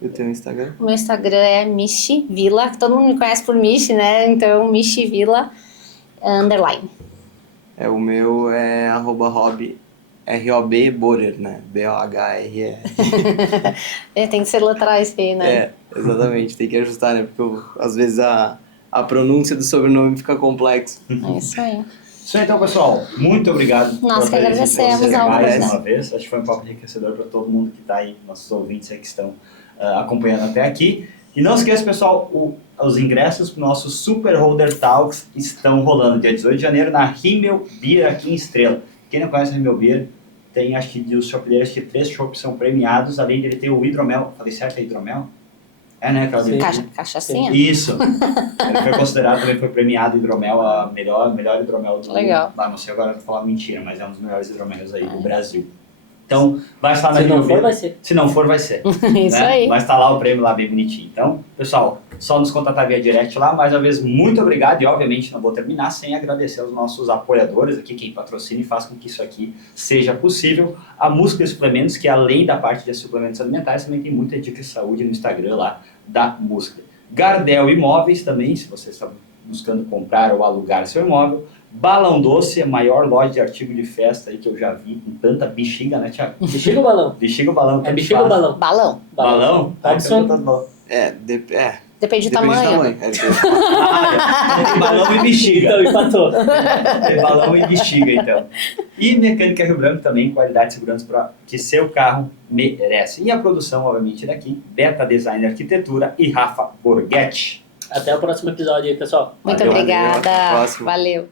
Eu tenho Instagram. O meu Instagram é Michi Vila, que todo mundo me conhece por Michi, né? Então, Michi Vila _ O meu é @rob Borer, né? BOHRR. Tem que ser letrar isso aí, né? Exatamente, tem que ajustar, né? Porque às vezes a pronúncia do sobrenome fica complexo. É isso aí. Isso aí, então, pessoal. Muito obrigado. Nós que agradecemos a mais né? uma vez. Acho que foi um papo enriquecedor para todo mundo que está aí, nossos ouvintes aí que estão acompanhando até aqui. E não esqueça, pessoal, os ingressos para o nosso Super Holder Talks estão rolando dia 18 de janeiro na Himmel Beer aqui em Estrela. Quem não conhece a Himmel Beer, tem, acho que dos chopeleiros, que 3 chopps são premiados, além dele ter o hidromel. Falei certo, é hidromel? É, né? Cachaçinha? Isso. Ele foi considerado, também foi premiado hidromel, a melhor hidromel do Legal. Não sei agora vou falar mentira, mas é um dos melhores hidromelos aí do Brasil. Então, vai estar na Se não for, vai ser. Se não for, vai ser. Isso aí. Vai estar lá o prêmio lá bem bonitinho. Então, pessoal, só nos contatar via direct lá. Mais uma vez, muito obrigado. E, obviamente, não vou terminar sem agradecer aos nossos apoiadores aqui, quem patrocina e faz com que isso aqui seja possível. A Músculo e Suplementos, que além da parte de suplementos alimentares, também tem muita dica de saúde no Instagram lá da Músculo. Gardel Imóveis também, se você está buscando comprar ou alugar seu imóvel. Balão Doce, a maior loja de artigo de festa aí que eu já vi, com tanta bexiga, né, Thiago? Bexiga ou balão? Bexiga ou balão? É bexiga ou balão? Balão. Balão? Pode ser. Depende do tamanho. Tem balão e bexiga. Então, empatou. Tem balão e bexiga, então. E Mecânica Rio Branco também, qualidade e segurança para que seu carro merece. E a produção, obviamente, daqui, Beta Design Arquitetura e Rafa Borghetti. Até o próximo episódio aí, pessoal. Muito Valeu, obrigada. até a próxima. Valeu.